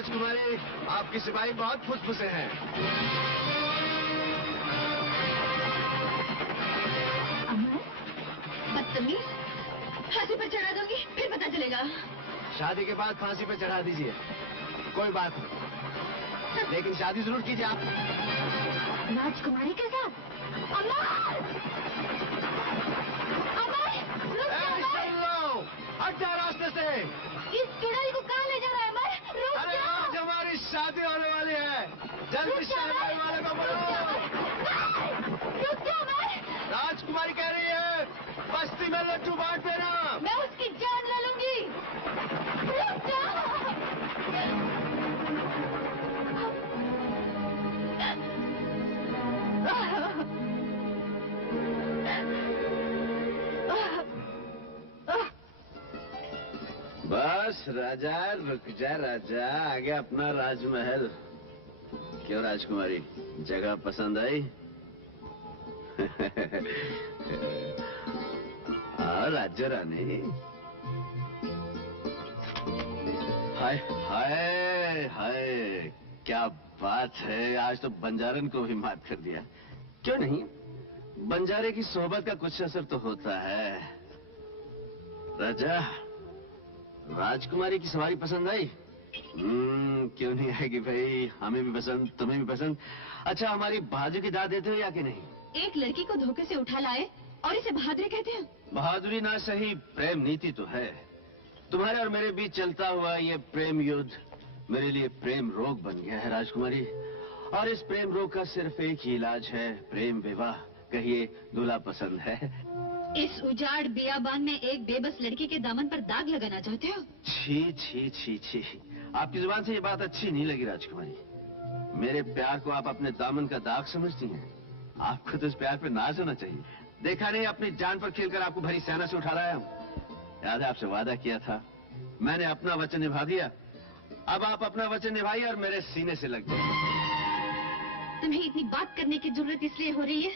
राजकुमारी, आपकी सिपाही बहुत फुसफुसे हैं। अमर, बदतमीज, फांसी पर चढ़ा दूंगी, फिर पता चलेगा। शादी के बाद फांसी पर चढ़ा दीजिए, कोई बात नहीं। लेकिन शादी जरूर कीजिए आप। राजकुमारी के साथ? अमर! अमर! रुक जा, अमर! हट जा रास्ते से। इस चुड़ैल को कहाँ ले जा रहा है अमर? रुक अरे जा! आज हमारी शादी होने वाली है, जल्दी शहनाई वाले को बुलाओ। रुक जा अमर! राजकुमारी कह रही है बस्ती में लड्डू बांट देना। मैं उसकी जान ले लूंगी। रुक जा! बस राजा, रुक जा राजा, आ गया अपना राजमहल। क्यों राजकुमारी, जगह पसंद आई? हाँ राज्य रानी। हाय हाय हाय, क्या बात है, आज तो बंजारन को भी माफ कर दिया। क्यों नहीं, बंजारे की सोहबत का कुछ असर तो होता है। राजा, राजकुमारी की सवारी पसंद आई? क्यों नहीं आएगी भाई, हमें भी पसंद, तुम्हें भी पसंद। अच्छा, हमारी बाजू की दाद देते हो या कि नहीं? एक लड़की को धोखे से उठा लाए और इसे बहादुरी कहते हैं? बहादुरी ना सही, प्रेम नीति तो है। तुम्हारे और मेरे बीच चलता हुआ ये प्रेम युद्ध मेरे लिए प्रेम रोग बन गया है राजकुमारी। और इस प्रेम रोग का सिर्फ एक ही इलाज है, प्रेम विवाह। कहिए दूल्हा पसंद है? इस उजाड़ बियाबान में एक बेबस लड़की के दामन पर दाग लगाना चाहते हो? छी छी छी छी, आपकी जुबान से ये बात अच्छी नहीं लगी राजकुमारी। मेरे प्यार को आप अपने दामन का दाग समझती हैं। आपको तो इस प्यार पे नाज होना चाहिए। देखा नहीं, अपनी जान पर खेलकर आपको भरी सेना से उठा लाया हूँ। याद है, आपसे वादा किया था, मैंने अपना वचन निभा दिया। अब आप अपना वचन निभाइए और मेरे सीने से लग जाइए। तुम्हें इतनी बात करने की जरूरत इसलिए हो रही है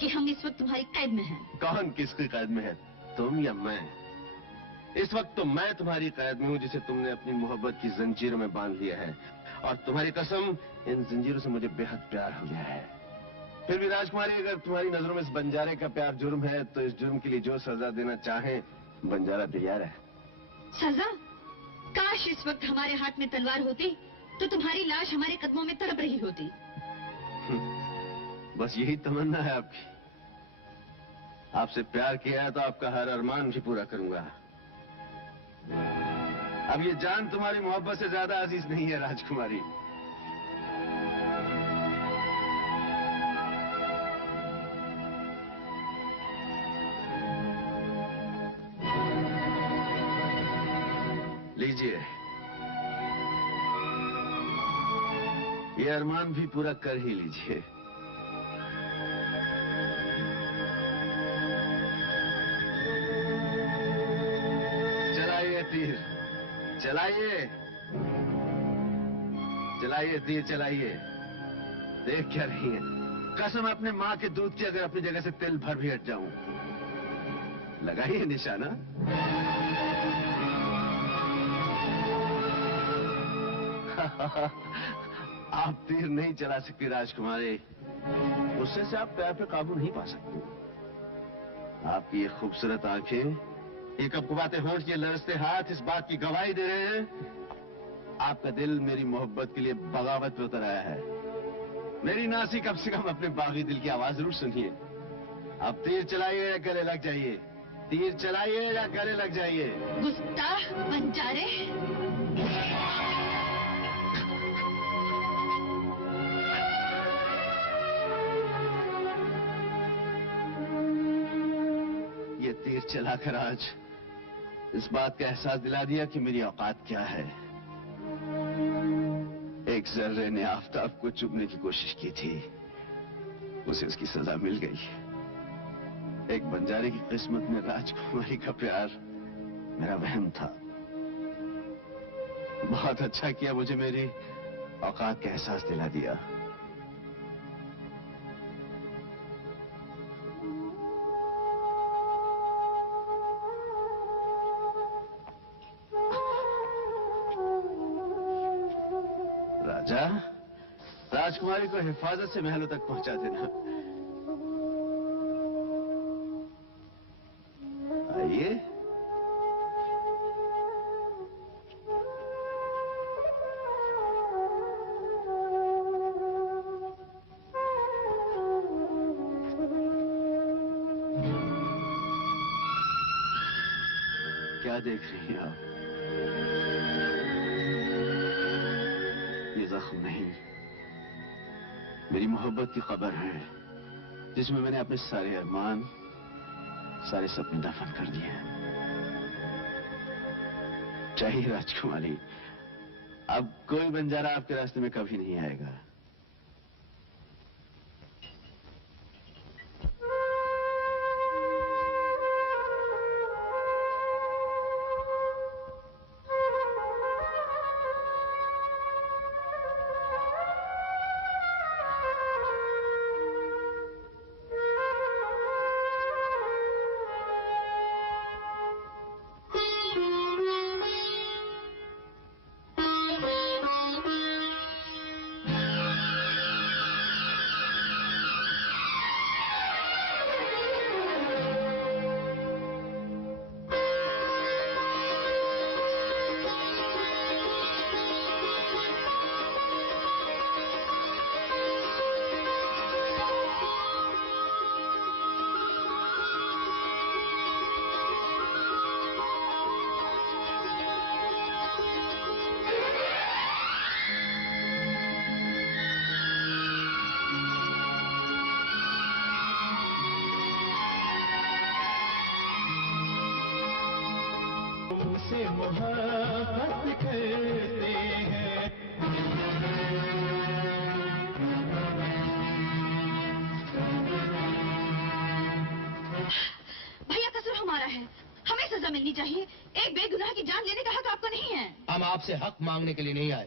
कि हम इस वक्त तुम्हारी कैद में हैं। कौन किसकी कैद में है, तुम या मैं? इस वक्त तो मैं तुम्हारी कैद में हूँ, जिसे तुमने अपनी मोहब्बत की जंजीरों में बांध लिया है। और तुम्हारी कसम, इन जंजीरों से मुझे बेहद प्यार हो गया है। फिर भी राजकुमारी, अगर तुम्हारी नजरों में इस बंजारे का प्यार जुर्म है, तो इस जुर्म के लिए जो सजा देना चाहे बंजारा तैयार है। सजा? काश इस वक्त हमारे हाथ में तलवार होती तो तुम्हारी लाश हमारे कदमों में तड़प रही होती। बस यही तमन्ना है आपकी। आपसे प्यार किया है तो आपका हर अरमान भी पूरा करूंगा। अब ये जान तुम्हारी मोहब्बत से ज्यादा अजीज नहीं है राजकुमारी। लीजिए, ये अरमान भी पूरा कर ही लीजिए। चलाइए तीर, चलाइए, चलाइए तीर, चलाइए। देख क्या रही है? कसम अपने माँ के दूध की, अगर अपनी जगह से तिल भर भी हट जाऊं। लगाइए निशाना। आप तीर नहीं चला सकती राजकुमारी, गुस्से से आप प्यार पे काबू नहीं पा सकती। आपकी ये खूबसूरत आंखें, ये कपकपाते होंठ, ये लरसते हाथ इस बात की गवाही दे रहे हैं, आपका दिल मेरी मोहब्बत के लिए बगावत पे उतर आया है। मेरी नासी, कम से कम अपने बागी दिल की आवाज जरूर सुनिए। आप तीर चलाइए या गले लग जाइए, तीर चलाइए या गले लग जाइए। गुस्ताख बंजारे। ये तीर चलाकर आज इस बात का एहसास दिला दिया कि मेरी औकात क्या है। एक जर्रे ने आफताब को चुभने की कोशिश की थी, उसे उसकी सजा मिल गई। एक बंजारे की किस्मत में राजकुमारी का प्यार मेरा वहम था। बहुत अच्छा किया, मुझे मेरी औकात का एहसास दिला दिया। राजा, राजकुमारी को हिफाजत से महलों तक पहुंचा देना। आइए। क्या देख रही हैं आप? ये जख्म नहीं, मेरी मोहब्बत की खबर है, जिसमें मैंने अपने सारे अरमान, सारे सपने दफन कर दिए हैं। चाहिए राजकुमारी, अब कोई बंजारा आपके रास्ते में कभी नहीं आएगा। मिलनी चाहिए। एक बेगुनाह की जान लेने का हक आपको नहीं है। हम आपसे हक मांगने के लिए नहीं आए,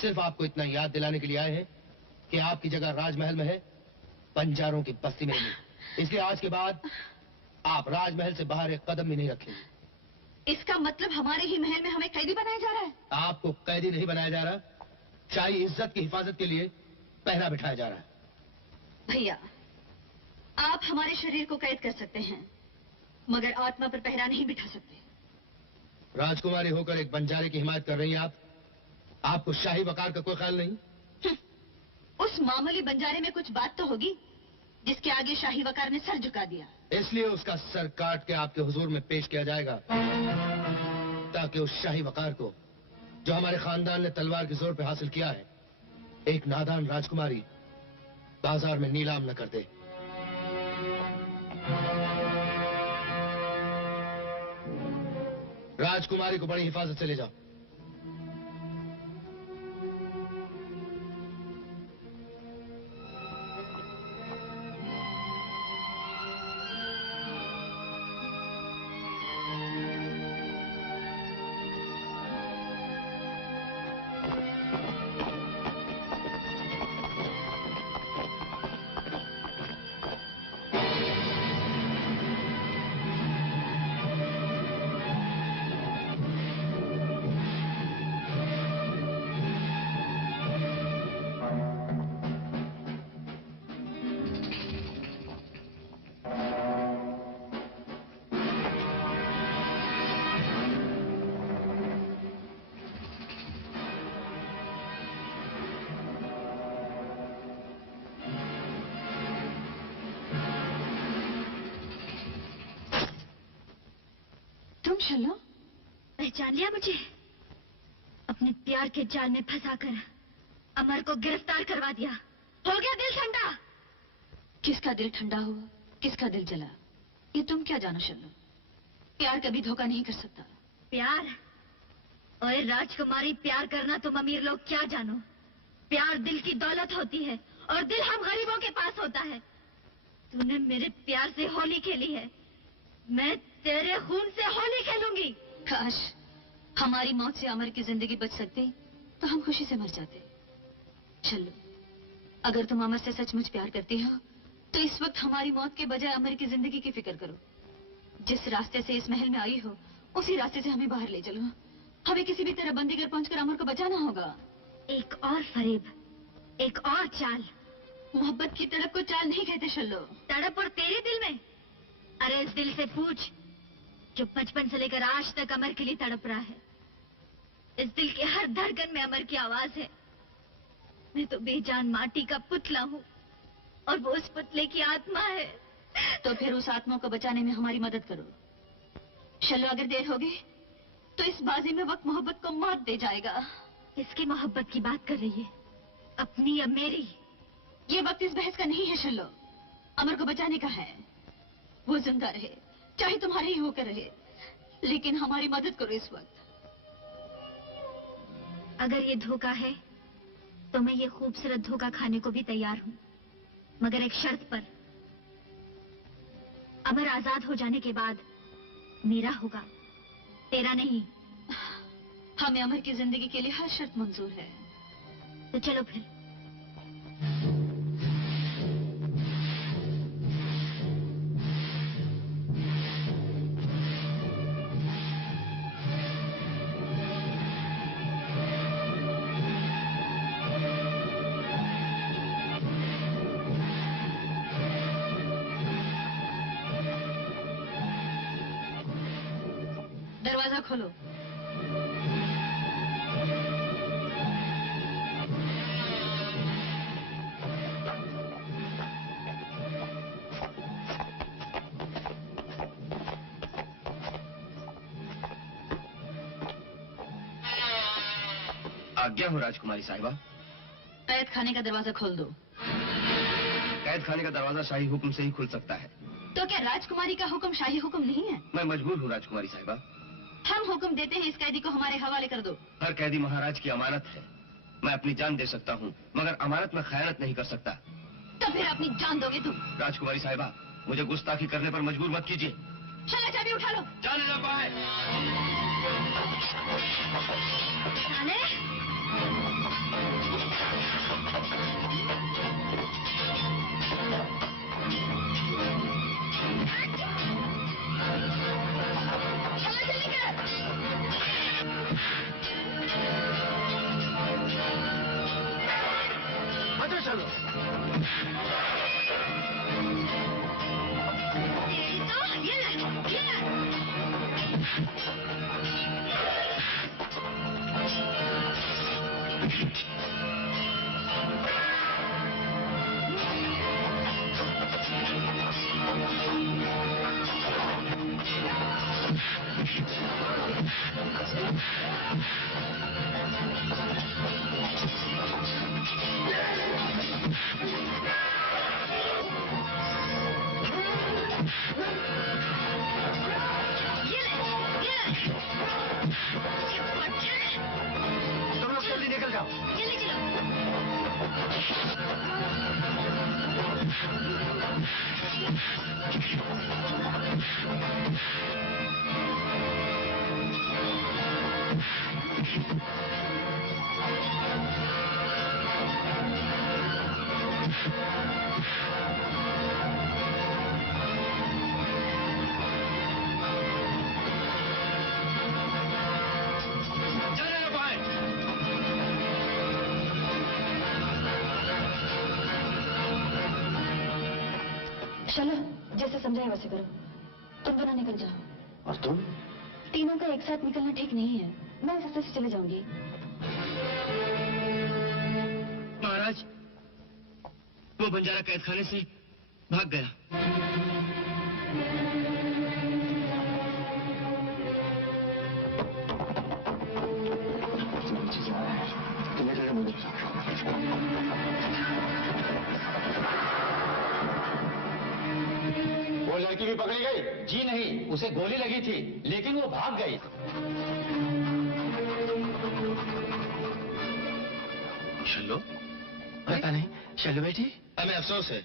सिर्फ आपको इतना याद दिलाने के लिए आए हैं कि आपकी जगह राजमहल में है, बंजारों की बस्ती में नहीं। इसलिए आज के बाद आप राजमहल से बाहर एक कदम भी नहीं रखेंगे। इसका मतलब हमारे ही महल में हमें कैदी बनाया जा रहा है? आपको कैदी नहीं बनाया जा रहा, शाही इज्जत की हिफाजत के लिए पहरा बिठाया जा रहा है। भैया, आप हमारे शरीर को कैद कर सकते हैं, मगर आत्मा पर पहरा नहीं बिठा सकते। राजकुमारी होकर एक बंजारे की हिमायत कर रही हैं आप? आपको शाही वकार का कोई ख्याल नहीं? उस मामूली बंजारे में कुछ बात तो होगी जिसके आगे शाही वकार ने सर झुका दिया। इसलिए उसका सर काट के आपके हुजूर में पेश किया जाएगा, ताकि उस शाही वकार को, जो हमारे खानदान ने तलवार के जोर पे हासिल किया है, एक नादान राजकुमारी बाजार में नीलाम न कर दे। राजकुमारी को बड़ी हिफाजत से ले जाओ। शल्लो, पहचान लिया मुझे? अपने प्यार के जाल में फंसाकर अमर को गिरफ्तार करवा दिया। हो गया दिल ठंडा। किसका दिल ठंडा हुआ, किसका दिल जला, ये तुम क्या जानो शल्लो। प्यार कभी धोखा नहीं कर सकता। प्यार? ओए राजकुमारी, प्यार करना तुम अमीर लोग क्या जानो। प्यार दिल की दौलत होती है और दिल हम गरीबों के पास होता है। तूने मेरे प्यार से होली खेली है, मैं तेरे खून से होली खेलूंगी। काश हमारी मौत से अमर की जिंदगी बच सकती तो हम खुशी से मर जाते। चलो, अगर तुम अमर से सचमुच प्यार करती हो तो इस वक्त हमारी मौत के बजाय अमर की जिंदगी की फिक्र करो। जिस रास्ते से इस महल में आई हो उसी रास्ते से हमें बाहर ले चलो। हमें किसी भी तरह बंदीगर पहुंचकर अमर को बचाना होगा। एक और फरेब, एक और चाल। मोहब्बत की तड़प को चाल नहीं कहते शल्लो। तड़प और तेरे दिल में? अरे इस दिल से पूछ जो बचपन से लेकर आज तक अमर के लिए तड़प रहा है। इस दिल के हर धड़कन में अमर की आवाज है। मैं तो बेजान माटी का पुतला हूँ और वो उस पुतले की आत्मा है। तो फिर उस आत्मा को बचाने में हमारी मदद करो शल्लो। अगर देर होगी तो इस बाजी में वक्त मोहब्बत को मात दे जाएगा। इसकी मोहब्बत की बात कर रही है, अपनी या मेरी? ये वक्त इस बहस का नहीं है शल्लो। अमर को बचाने का है। वो जिंदा रहे, चाहे तुम्हारे ही होकर रहे, लेकिन हमारी मदद करो इस वक्त। अगर ये धोखा है तो मैं ये खूबसूरत धोखा खाने को भी तैयार हूं, मगर एक शर्त पर। अमर आजाद हो जाने के बाद मेरा होगा, तेरा नहीं। हमें अमर की जिंदगी के लिए हर शर्त मंजूर है। तो चलो फिर। दरवाजा खोलो। आज्ञा हो राजकुमारी साहिबा। कैद खाने का दरवाजा खोल दो। कैद खाने का दरवाजा शाही हुक्म से ही खुल सकता है। तो क्या राजकुमारी का हुक्म शाही हुक्म नहीं है? मैं मजबूर हूँ राजकुमारी साहिबा। हम हुक्म देते हैं, इस कैदी को हमारे हवाले कर दो। हर कैदी महाराज की अमानत है। मैं अपनी जान दे सकता हूँ, मगर अमानत में खयानत नहीं कर सकता। तो फिर अपनी जान दोगे तुम? राजकुमारी साहिबा, मुझे गुस्ताखी करने पर मजबूर मत कीजिए। चलो चाबी उठा लो। जाने ना पाए। चलो चलो जैसे समझाए वैसे करो। तुम दोनों निकल जाओ। और तुम? तीनों का एक साथ निकलना ठीक नहीं है। मैं इस रास्ते से चले जाऊंगी। महाराज, वो बंजारा कैद खाने से भाग गया। वो लड़की भी पकड़ी गई? जी नहीं, उसे गोली लगी थी, लेकिन वो भाग गई। शल्लो? पता नहीं। शल्लो बेटी? हमें अफसोस है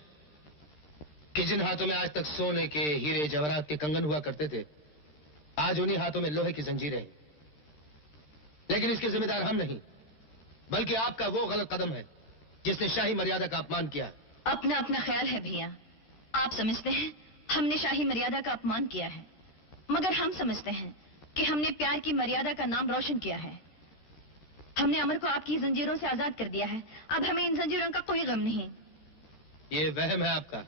कि जिन हाथों में आज तक सोने के, हीरे जवाहरात के कंगन हुआ करते थे, आज उन्हीं हाथों में लोहे की जंजीरें हैं। लेकिन इसके जिम्मेदार हम नहीं, बल्कि आपका वो गलत कदम है जिसने शाही मर्यादा का अपमान किया। अपना अपना ख्याल है भैया। आप समझते हैं हमने शाही मर्यादा का अपमान किया है, मगर हम समझते हैं कि हमने प्यार की मर्यादा का नाम रोशन किया है। हमने अमर को आपकी जंजीरों से आजाद कर दिया है। अब हमें इन जंजीरों का कोई गम नहीं। ये वहम है आपका।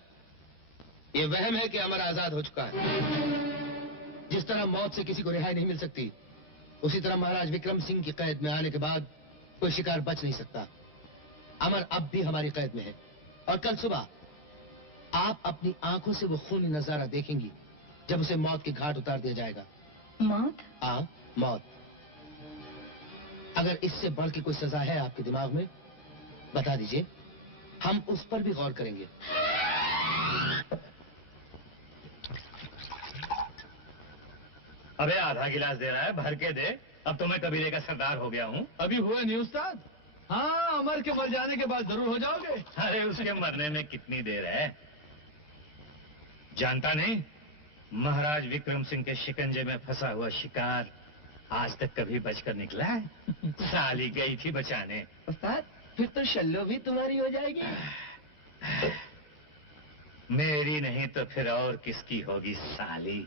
ये वहम है कि अमर आजाद हो चुका है। जिस तरह मौत से किसी को रिहाई नहीं मिल सकती, उसी तरह महाराज विक्रम सिंह की कैद में आने के बाद कोई शिकार बच नहीं सकता। अमर अब भी हमारी कैद में है और कल सुबह आप अपनी आंखों से वो खूनी नजारा देखेंगी जब उसे मौत के घाट उतार दिया जाएगा। मौत? हाँ, मौत। अगर इससे बढ़ के कोई सजा है आपके दिमाग में, बता दीजिए, हम उस पर भी गौर करेंगे। अबे आधा गिलास दे रहा है, भर के दे। अब तो मैं कबीले का सरदार हो गया हूँ। अभी हुआ नहीं उस्ताद? हाँ, अमर के मर जाने के बाद जरूर हो जाओगे। अरे उसके मरने में कितनी देर है, जानता नहीं? महाराज विक्रम सिंह के शिकंजे में फंसा हुआ शिकार आज तक कभी बचकर निकला है? साली गई थी बचाने। उस्ताद, फिर तो शल्लो भी तुम्हारी हो जाएगी। मेरी नहीं तो फिर और किसकी होगी साली।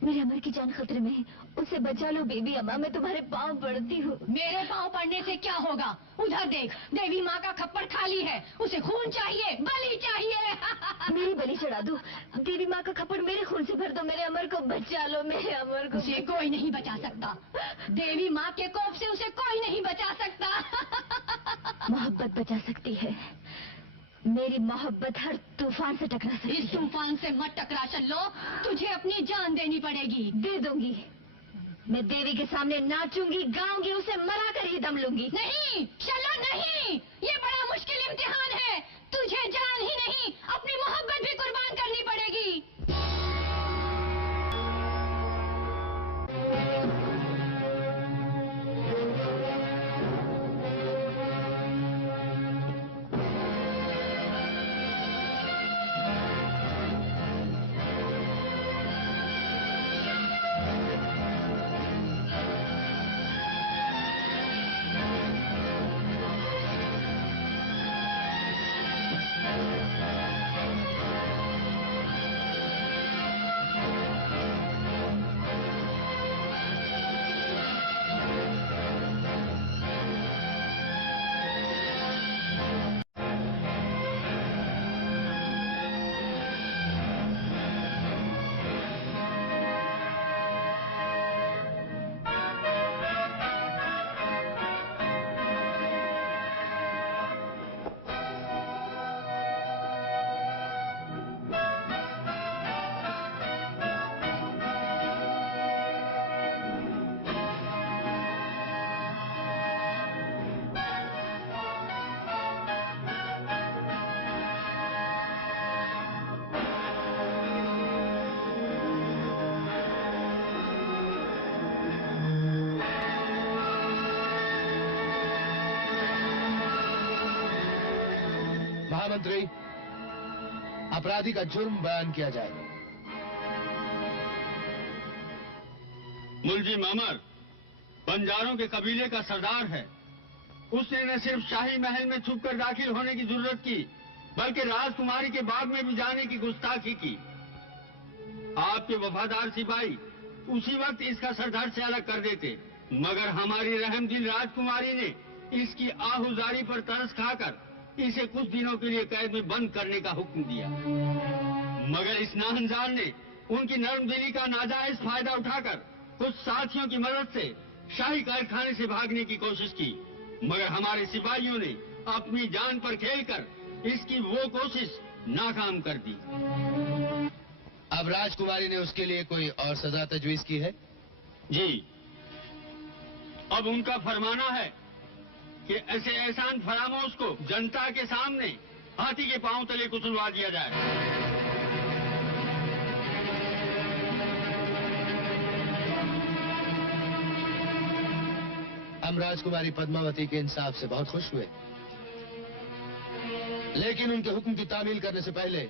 मेरे अमर की जान खतरे में है, उसे बचा लो बेबी अम्मा, मैं तुम्हारे पाँव पड़ती हूँ। मेरे पाँव पड़ने से क्या होगा? उधर देख, देवी माँ का खप्पर खाली है, उसे खून चाहिए, बलि चाहिए। मेरी बलि चढ़ा दो, देवी माँ का खप्पर मेरे खून से भर दो, मेरे अमर को बचा लो, मेरे अमर को। उसे कोई नहीं बचा सकता, देवी माँ के कोप से उसे कोई नहीं बचा सकता। मोहब्बत बचा सकती है, मेरी मोहब्बत हर तूफान से टकरा सकती है। इस तूफान से मत टकरा चलो, तुझे अपनी जान देनी पड़ेगी। दे दूंगी, मैं देवी के सामने नाचूंगी, गाऊंगी, उसे मरा कर ही दम लूंगी। नहीं चलो नहीं, ये बड़ा मुश्किल इम्तिहान है, तुझे जान ही नहीं अपनी मोहब्बत भी कुर्बान करनी पड़ेगी। महामंत्री, अपराधी का जुर्म बयान किया जाए। मुलजिम अमर बंजारों के कबीले का सरदार है। उसने न सिर्फ शाही महल में छुपकर दाखिल होने की जरूरत की, बल्कि राजकुमारी के बाग में भी जाने की गुस्ताखी की। आपके वफादार सिपाही उसी वक्त इसका सरदार से अलग कर देते, मगर हमारी रहमदिल राजकुमारी ने इसकी आहुजारी पर तरस खाकर इसे कुछ दिनों के लिए कैद में बंद करने का हुक्म दिया। मगर इस नाहंजार ने उनकी नर्म दिली का नाजायज फायदा उठाकर कुछ साथियों की मदद से शाही कारखाने से भागने की कोशिश की, मगर हमारे सिपाहियों ने अपनी जान पर खेलकर इसकी वो कोशिश नाकाम कर दी। अब राजकुमारी ने उसके लिए कोई और सजा तजवीज की है? जी, अब उनका फरमाना है कि ऐसे एहसान फरामोश को जनता के सामने हाथी के पांव तले कुचलवा दिया जाए। हम राजकुमारी पद्मावती के इंसाफ से बहुत खुश हुए, लेकिन उनके हुक्म की तामील करने से पहले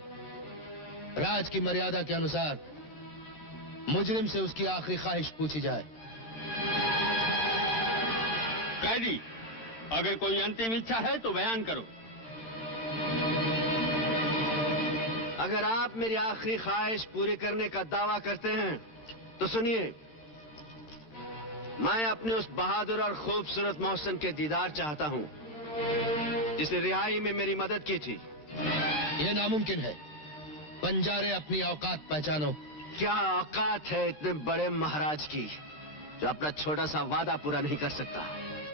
राज की मर्यादा के अनुसार मुजरिम से उसकी आखिरी ख्वाहिश पूछी जाए। कैदी, अगर कोई अंतिम इच्छा है तो बयान करो। अगर आप मेरी आखिरी ख्वाहिश पूरी करने का दावा करते हैं तो सुनिए, मैं अपने उस बहादुर और खूबसूरत मोहसिन के दीदार चाहता हूं जिसने रिहाई में मेरी मदद की थी। यह नामुमकिन है। बंजारे, अपनी औकात पहचानो। क्या औकात है इतने बड़े महाराज की जो अपना छोटा सा वादा पूरा नहीं कर सकता?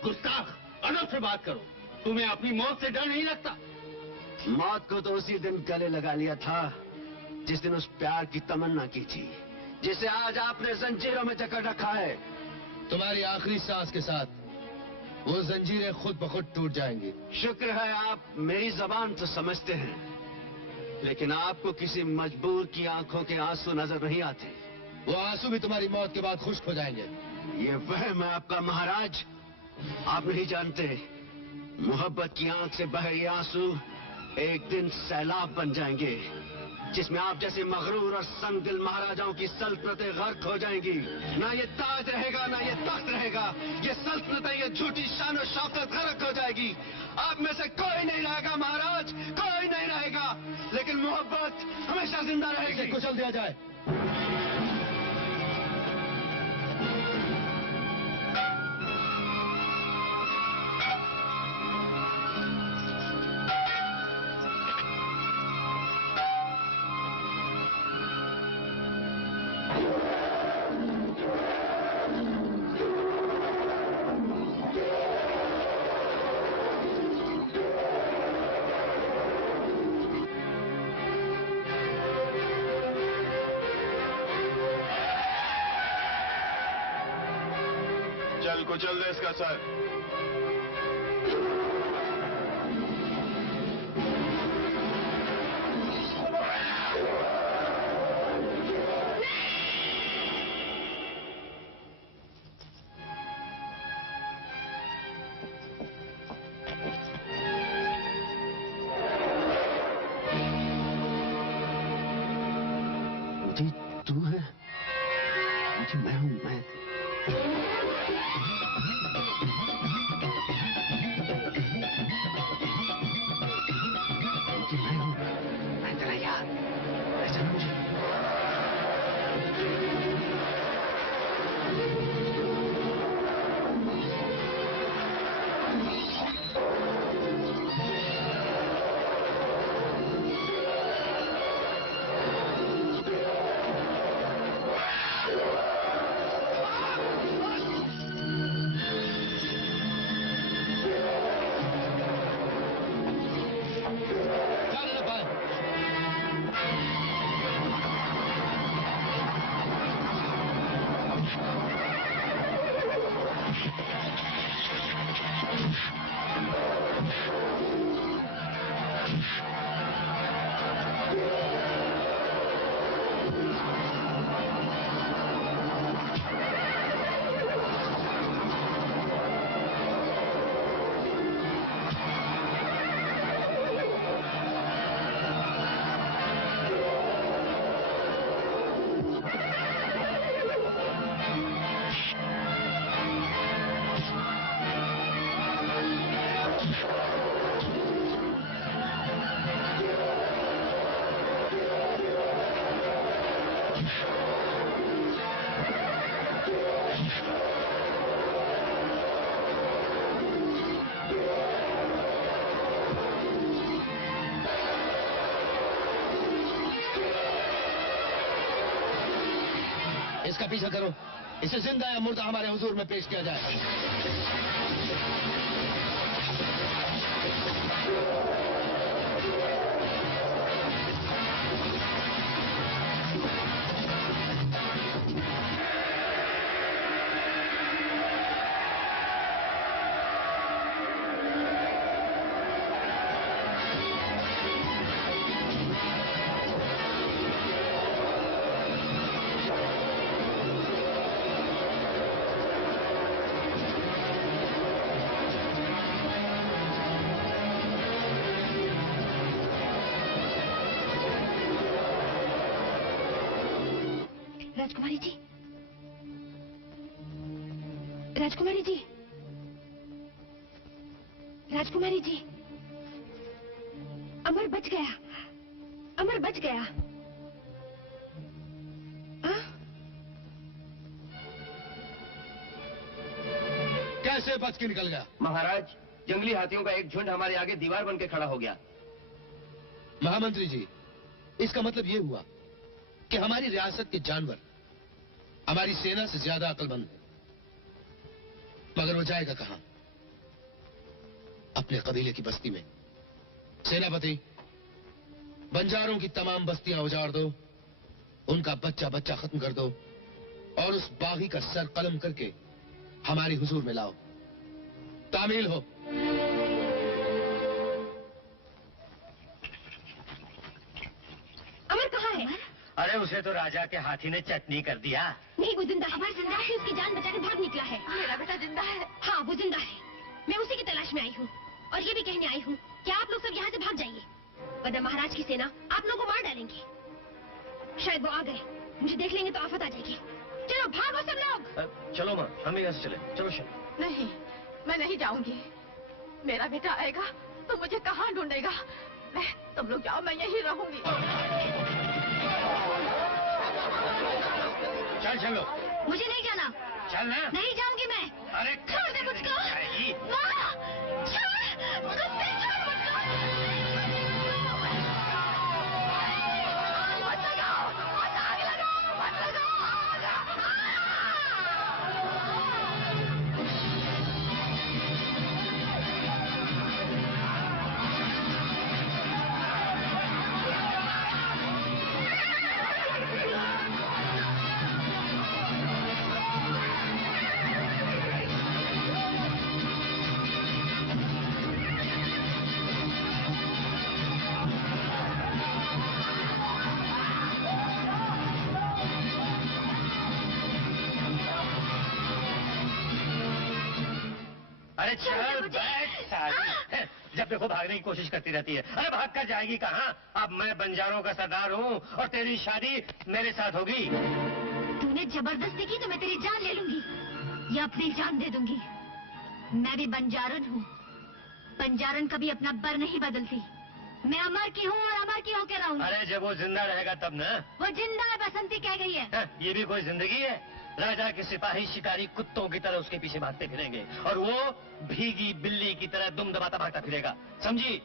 गुस्ताख, अदब से बात करो। तुम्हें अपनी मौत से डर नहीं लगता? मौत को तो उसी दिन गले लगा लिया था जिस दिन उस प्यार की तमन्ना की थी, जिसे आज आपने जंजीरों में जकड़ रखा है। तुम्हारी आखिरी सांस के साथ वो जंजीरें खुद ब खुद टूट जाएंगी। शुक्र है आप मेरी जबान तो समझते हैं, लेकिन आपको किसी मजबूर की आंखों के आंसू नजर नहीं आते। वो आंसू भी तुम्हारी मौत के बाद खुश्क हो जाएंगे। ये वहम है आपका महाराज। आप नहीं जानते, मोहब्बत की आंख से बहे ये आंसू एक दिन सैलाब बन जाएंगे, जिसमें आप जैसे मगरूर और संगदिल महाराजाओं की सल्तनतें गर्क हो जाएंगी। ना ये ताज रहेगा, ना ये तख्त रहेगा, ये सल्तनतें, ये झूठी शान और शौकत गर्क हो जाएगी। आप में से कोई नहीं रहेगा महाराज, कोई नहीं रहेगा, लेकिन मोहब्बत हमेशा जिंदा रहेगी। कुचल दिया जाए। कुचल दे इसका सर। मुझे तू है, मुझे मैं हूं, मैं। इसका पीछा करो, इसे जिंदा या मुर्दा हमारे हुजूर में पेश किया जाए। राजकुमारी जी, राजकुमारी जी, राजकुमारी जी, अमर बच गया, अमर बच गया। कैसे बच के निकल गया? महाराज, जंगली हाथियों का एक झुंड हमारे आगे दीवार बन के खड़ा हो गया। महामंत्री जी, इसका मतलब ये हुआ कि हमारी रियासत के जानवर हमारी सेना से ज्यादा अक्लमंद है। मगर वो जाएगा कहां? अपने कबीले की बस्ती में। सेनापति, बंजारों की तमाम बस्तियां उजाड़ दो, उनका बच्चा बच्चा खत्म कर दो और उस बागी का सर कलम करके हमारी हुजूर में लाओ। तामील हो। अमर कहाँ है? अरे उसे तो राजा के हाथी ने चटनी कर दिया। नहीं, वो जिंदा है। अमर जिंदा है, उसकी जान बचाकर भाग निकला है। मेरा बेटा जिंदा है? हाँ, वो जिंदा है। मैं उसी की तलाश में आई हूँ और ये भी कहने आई हूँ कि आप लोग सब यहाँ से भाग जाइए, वरना महाराज की सेना आप लोगों को मार डालेंगी। शायद वो आ गए, मुझे देख लेंगे तो आफत आ जाएगी। चलो भागो सब लोग। चलो माँ, हम यहाँ से चले। चलो चलो। नहीं, मैं नहीं जाऊंगी। मेरा बेटा आएगा तो मुझे कहाँ ढूंढेगा? मैं, तुम लोग जाओ, मैं यहीं रहूंगी। चल चलो। मुझे नहीं जाना। चल ना। नहीं जाऊंगी मैं। अरे छोड़ दे मुझको। माँ, छोड़, कुत्ते छोड़ मुझको। मत लगाओ, मत आग लगाओ, मत लगाओ आग। अरे चल बैठ साली। जब देखो भागने की कोशिश करती रहती है। अरे भाग कर जाएगी कहाँ? अब मैं बंजारों का सरदार हूँ और तेरी शादी मेरे साथ होगी। तूने जबरदस्ती की तो मैं तेरी जान ले लूंगी या अपनी जान दे दूंगी। मैं भी बंजारन हूँ। बंजारन कभी अपना बर नहीं बदलती। मैं अमर की हूँ और अमर की होकर रहूंगी। अरे जब वो जिंदा रहेगा तब ना। वो जिंदा है, बसंती कह गई है। ये भी कोई जिंदगी है? राजा के सिपाही शिकारी कुत्तों की तरह उसके पीछे भागते फिरेंगे और वो भीगी बिल्ली की तरह दुम दबाता भागता फिरेगा। समझी?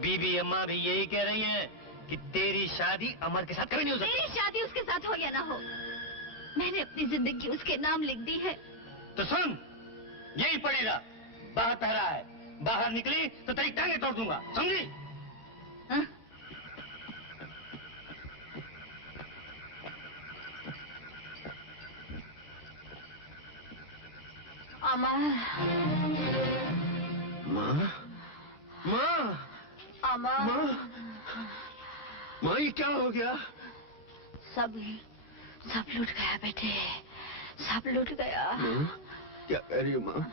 बीबी अम्मा भी यही कह रही हैं कि तेरी शादी अमर के साथ कभी नहीं हो सकती। मेरी शादी उसके साथ हो या ना हो, मैंने अपनी जिंदगी उसके नाम लिख दी है। तो सुन, यही पड़ी रहा। बाहर पहरा है, बाहर निकली तो तेरी टांगे तोड़ दूंगा। समझी? हाँ? अमर। माँ, माँ, अमर। माँ, माँ, ये क्या हो गया? सब लूट गया बेटे, सब लूट गया। माँ, क्या कह रही हो माँ?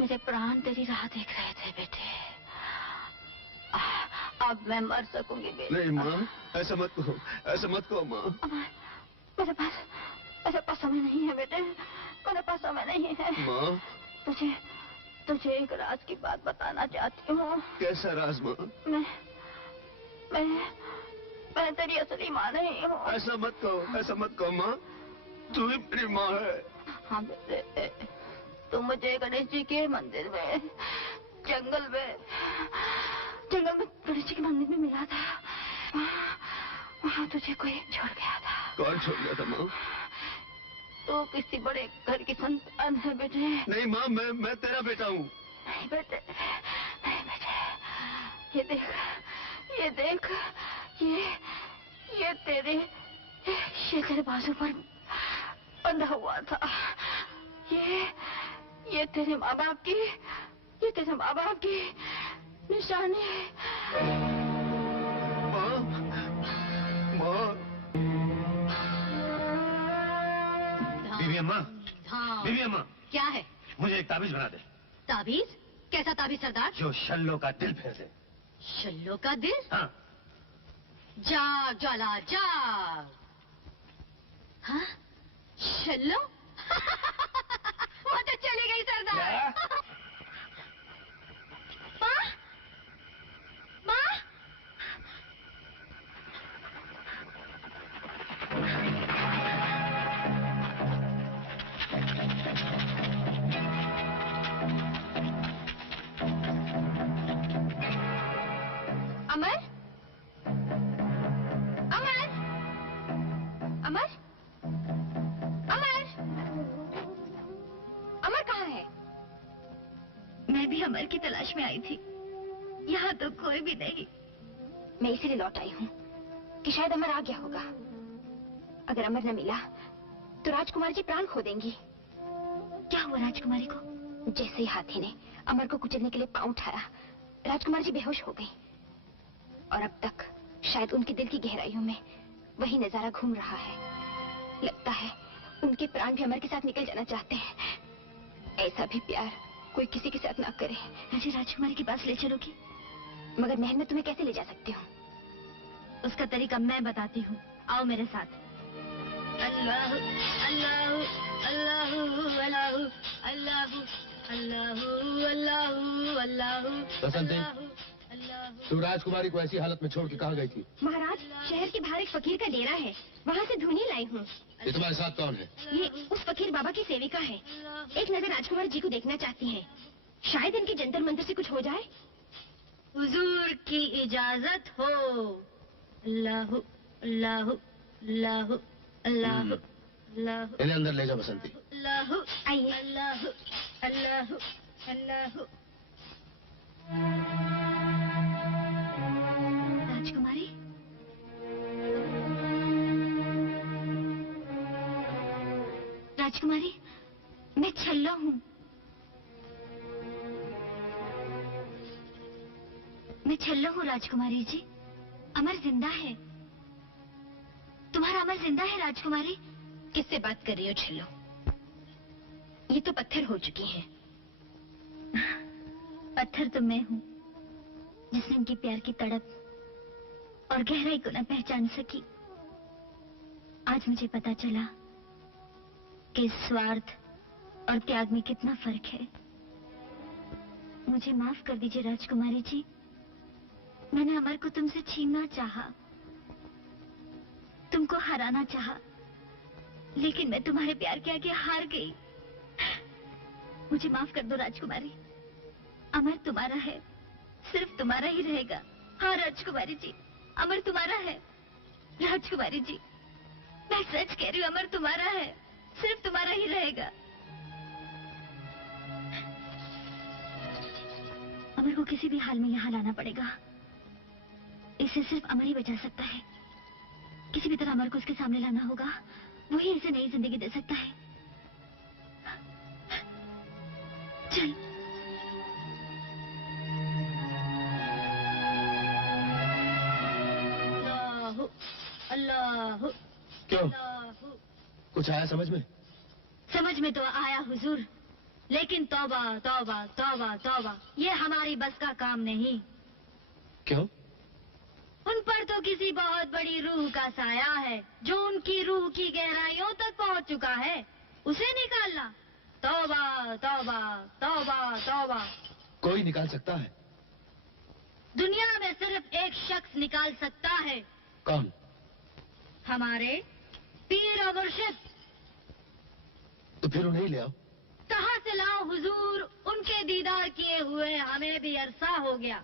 मेरे प्राण तेरी राह देख रहे थे बेटे। अब मैं मर सकूंगी बेटे। नहीं माँ, ऐसा मत कहो, ऐसा मत कहो माँ। मेरे पास समय नहीं है बेटे, मेरे पास समय नहीं है। माँ, तुझे एक राज की बात बताना चाहती हूँ। कैसा राज माँ? मैं तेरी असली माँ नहीं हूँ। ऐसा मत कहो माँ, तू ही मेरी माँ है। हाँ बेटे, तू मुझे गणेश जी के मंदिर में जंगल में गणेश जी के मंदिर में मिला था। वहाँ तुझे कोई छोड़ गया था। कौन छोड़ गया था माँ? तो किसी बड़े घर की संतान है बेटे। नहीं माँ, मैं तेरा बेटा हूँ। नहीं बेटे, नहीं बेटे, ये देख, ये तेरे बाजू पर बंधा हुआ था। ये तेरे माँ बाप की निशानी। बीबी अम्मा, हाँ। बीबी अम्मा, क्या है? मुझे एक ताबीज बना दे। ताबीज? कैसा ताबीज सरदार? जो शल्लो का दिल फेर दे। शल्लो का दिल? हाँ। जाग ज्वाला जाग। हाँ? शल्लो? वो तो चली गई सरदार। माँ? माँ? अमर? अमर? अमर? अमर? अमर कहाँ है? मैं भी अमर की तलाश में आई थी। यहाँ तो कोई भी नहीं। मैं इसीलिए लौट आई हूँ कि शायद अमर आ गया होगा। अगर अमर न मिला तो राजकुमारी जी प्राण खो देंगी। क्या हुआ राजकुमारी को? जैसे ही हाथी ने अमर को कुचलने के लिए पांव उठाया, राजकुमार जी बेहोश हो गई। और अब तक शायद उनके दिल की गहराइयों में वही नजारा घूम रहा है। लगता है उनके प्राण भी अमर के साथ निकल जाना चाहते हैं। ऐसा भी प्यार कोई किसी के साथ ना करे। मुझे राजकुमारी के पास ले चलोगी? मगर महल में तुम्हें कैसे ले जा सकती हूँ? उसका तरीका मैं बताती हूँ, आओ मेरे साथ। अल्लाह अल्लाह अल्लाह अल्लाह अल्लाह अल्लाह अल्लाह अल्लाह। बसंती, तू राजकुमारी को ऐसी हालत में छोड़ के कहाँ गई थी? महाराज, शहर के बाहर एक फकीर का डेरा है, वहाँ से धुनी लाई हूँ। ये तुम्हारे साथ कौन है? ये उस फकीर बाबा की सेविका है। एक नजर राजकुमार जी को देखना चाहती हैं। शायद इनके जंतर मंतर से कुछ हो जाए। हुजूर की इजाजत हो। अल्लाह अल्लाह अल्लाह अल्लाह अल्लाह। इन्हें अंदर ले जाओ बसंती। अल्लाह आइए। अल्लाह अल्लाह अल्लाह। राजकुमारी, राजकुमारी, मैं छल्लो हूँ। मैं छल्लो हूँ राजकुमारी जी। अमर जिंदा है। तुम्हारा अमर जिंदा है राजकुमारी। किससे बात कर रही हो छल्लो? ये तो पत्थर हो चुकी हैं। पत्थर तो मैं हूँ, जिसने उनके प्यार की तड़प और गहराई को न पहचान सकी। आज मुझे पता चला कि स्वार्थ और त्याग में कितना फर्क है। मुझे माफ कर दीजिए राजकुमारी जी। मैंने अमर को तुमसे छीनना चाहा, तुमको हराना चाहा, लेकिन मैं तुम्हारे प्यार के आगे हार गई। मुझे माफ कर दो राजकुमारी। अमर तुम्हारा है, सिर्फ तुम्हारा ही रहेगा। हाँ राजकुमारी जी, अमर तुम्हारा है। राजकुमारी जी, मैं सच कह रही हूँ, अमर तुम्हारा है, सिर्फ तुम्हारा ही रहेगा। अमर को किसी भी हाल में यहाँ लाना पड़ेगा। इसे सिर्फ अमर ही बचा सकता है। किसी भी तरह अमर को उसके सामने लाना होगा। वही इसे नई जिंदगी दे सकता है। चल। अल्लाह अल्लाह। क्यों? कुछ आया समझ में? समझ में तो आया हुजूर, लेकिन तौबा तौबा तौबा तौबा, ये हमारी बस का काम नहीं। क्यों? उन पर तो किसी बहुत बड़ी रूह का साया है, जो उनकी रूह की गहराइयों तक पहुंच चुका है। उसे निकालना, तौबा तौबा तौबा तौबा। कोई निकाल सकता है? दुनिया में सिर्फ एक शख्स निकाल सकता है। कौन? हमारे पीर और मुर्शिद। तो फिर उन्हें ले आओ। कहाँ से लाओ हुजूर? उनके दीदार किए हुए हमें भी अरसा हो गया।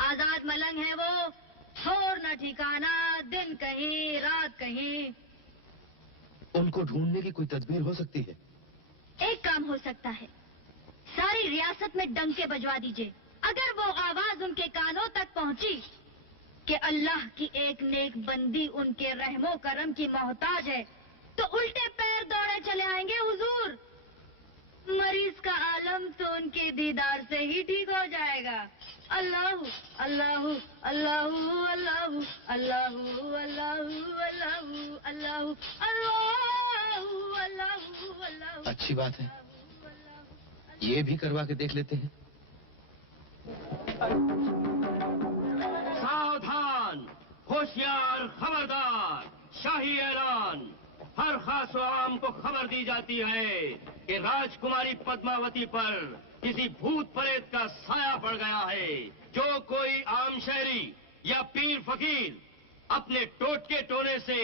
आजाद मलंग है वो, छोर न ठिकाना, दिन कहीं रात कहीं। उनको ढूंढने की कोई तदबीर हो सकती है? एक काम हो सकता है, सारी रियासत में डंके बजवा दीजिए। अगर वो आवाज उनके कानों तक पहुंची कि अल्लाह की एक नेक बंदी उनके रहमो करम की मोहताज है, तो उल्टे पैर दौड़े चले आएंगे हुजूर। मरीज का आलम तो उनके दीदार से ही ठीक हो जाएगा। अल्लाह अल्लाह अल्लाह अल्लाह अल्लाह अल्लाह अल्लाह अल्लाह अल्लाह अल्लाह। अच्छी बात है, ये भी करवा के देख लेते हैं। सावधान, होशियार, खबरदार, शाही ऐलान। हर खास व आम को खबर दी जाती है कि राजकुमारी पद्मावती पर किसी भूत प्रेत का साया पड़ गया है। जो कोई आम शहरी या पीर फकीर अपने टोटके टोने से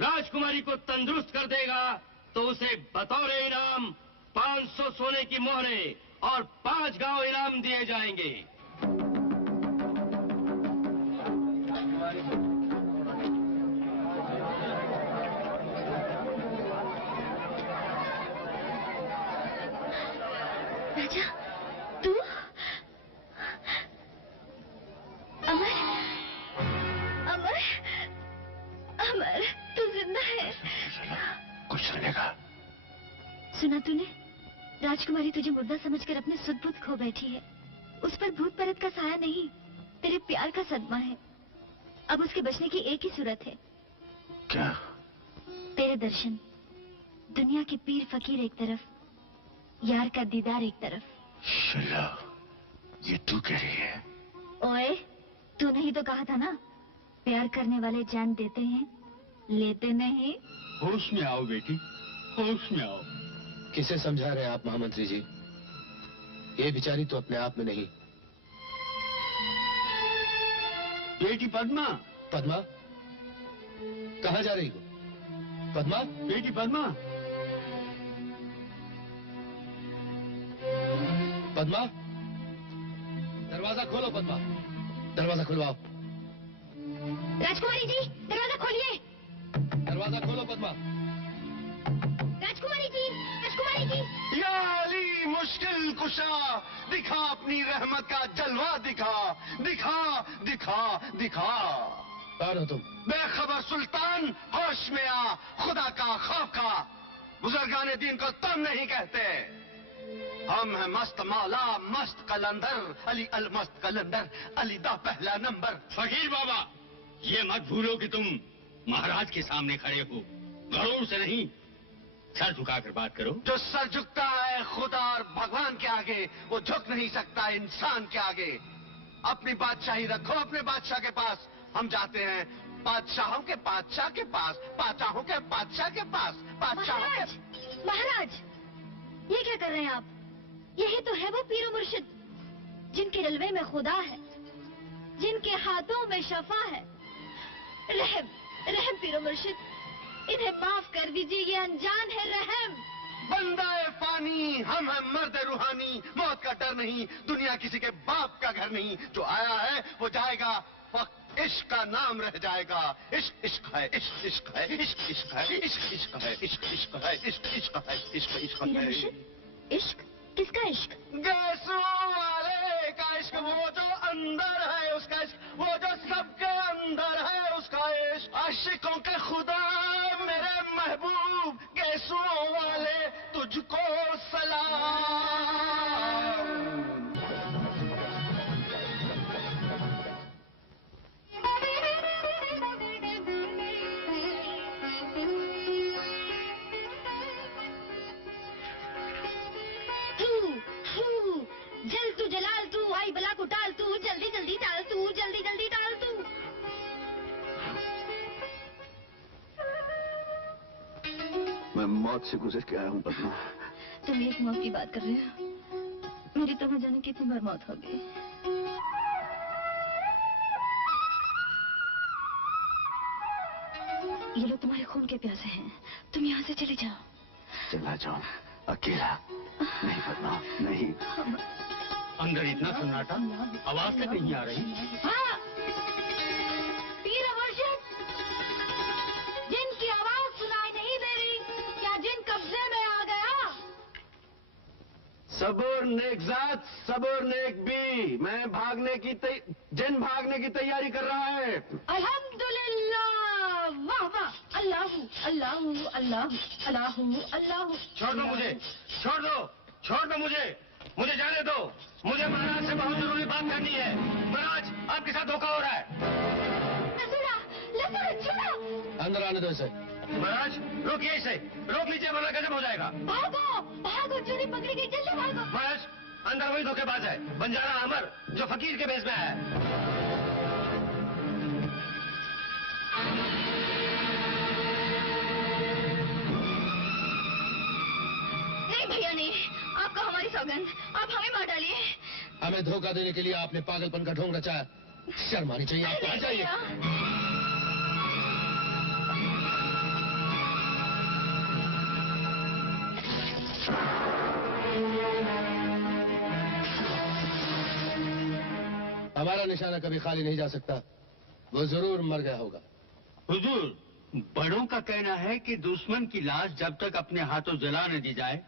राजकुमारी को तंदुरुस्त कर देगा, तो उसे बतौर इनाम 500 सोने की मोहरें और 5 गांव इनाम दिए जाएंगे। राजा, तू? अमर, अमर, अमर, तू जिंदा है? कुछ सुनेगा? सुना तूने? राजकुमारी तुझे मुर्दा समझकर अपने सुध बुध खो बैठी है। उस पर भूत परत का साया नहीं, तेरे प्यार का सदमा है। अब उसके बचने की एक ही सूरत है। क्या? तेरे दर्शन। दुनिया के पीर फकीर एक तरफ, यार का दीदार एक तरफ। शिला, ये तू कह रही है? ओए, तूने ही तो कहा था ना, प्यार करने वाले जान देते हैं, लेते नहीं। होश में आओ बेटी, होश में आओ। किसे समझा रहे हैं आप महामंत्री जी? ये बेचारी तो अपने आप में नहीं। बेटी पद्मा। पद्मा? कहाँ जा रही हो? पद्मा? बेटी पद्मा। पद्मा? दरवाजा खोलो पद्मा, दरवाजा खुलवाओ। राजकुमारी जी, दरवाजा खोलिए। दरवाजा खोलो पद्मा। राजकुमारी जी, राजकुमारी जी। या अली मुश्किल कुशा, दिखा अपनी रहमत का जलवा, दिखा दिखा दिखा दिखा। कौन हो तुम? बेखबर सुल्तान, होश में आ, खुदा का खौफ का। बुजुर्गाने दीन को तुम नहीं कहते। हम हैं मस्त मौला, मस्त कलंदर, अली अल मस्त कलंदर, अली दा पहला नंबर। फकीर बाबा, ये मत भूलो कि तुम महाराज के सामने खड़े हो। गरूर से नहीं, सर झुकाकर बात करो। जो सर झुकता है खुदा और भगवान के आगे, वो झुक नहीं सकता इंसान के आगे। अपनी बादशाही रखो अपने बादशाह के पास। हम जाते हैं बादशाहों के बादशाह के पास, बादशाहों के बादशाह के पास, बादशाहों के। महाराज, ये क्या कर रहे हैं आप? यही तो है वो पीरो मुर्शिद, जिनके जलवे में खुदा है, जिनके हाथों में शफा है। रहम, रहम पीरो मुर्शिद, इन्हें माफ कर दीजिए, ये अनजान है। रहम। बंदाए फानी, हम हैं मर्द रूहानी, मौत का डर नहीं, दुनिया किसी के बाप का घर नहीं। जो आया है वो जाएगा, वक्त इश्क का नाम रह जाएगा। इश्क इश्क है, इश्क इश्क है, इश्क इश्क है, इश्क इश्क है, इश्क इश्क है, इश्क इश्क है, इश्क इश्क है। इश्क? किसका इश्क? गैसों वाले का इश्क, वो जो अंदर है उसका इश्क, वो जो सबके अंदर है उसका इश्क। आशिकों के खुदा मेरे महबूब, गैसों वाले तुझको सलाम। जल तू जलाल तू, आई बला को टाल तू, जल्दी जल्दी टाल तू, जल्दी जल्दी टाल तू। मैं मौत से गुजर के आया हूँ पद्मा। तुम एक मौत की बात कर रहे हो? मेरी तो न जाने कितनी बार मौत हो गई। ये लोग तुम्हारे खून के प्यासे हैं, तुम यहाँ से चले जाओ। चला जाओ अकेला? नहीं पद्मा, नहीं। अंदर इतना सन्नाटा, आवाज तक नहीं आ रही। हाँ, पीर मुर्शिद, जिनकी आवाज सुनाई नहीं दे रही, क्या जिन कब्जे में आ गया? सबूर नेकजात, सबूर नेक भी। मैं भागने की जिन भागने की तैयारी कर रहा है। अल्हम्दुलिल्लाह, वाह वाह, अल्लाहू अल्लाहू अल्लाहू अल्लाहू अल्लाहू। छोड़ दो मुझे, छोड़ दो, छोड़ दो मुझे, मुझे जाने दो। मुझे महाराज से बहुत जरूरी बात करनी है। महाराज, आपके साथ धोखा हो रहा है। अंदर आने दो इसे। महाराज, रोकिए इसे, रोक लीजिए वरना गजब हो जाएगा। भागो, भागो, चोरी पकड़ी गई, जल्दी भागो। महाराज, अंदर वही धोखेबाज है, बंजारा अमर, जो फकीर के भेष में है। नहीं भैया नहीं, आपका हमारी सौगंध, आप हमें मार डालिए। हमें धोखा देने के लिए आपने पागलपन का ढोंग रचाया। शर्म आनी चाहिए आपको। आ जाइए। हमारा निशाना कभी खाली नहीं जा सकता, वो जरूर मर गया होगा। हुजूर, बड़ों का कहना है कि दुश्मन की लाश जब तक अपने हाथों जला न दी जाए,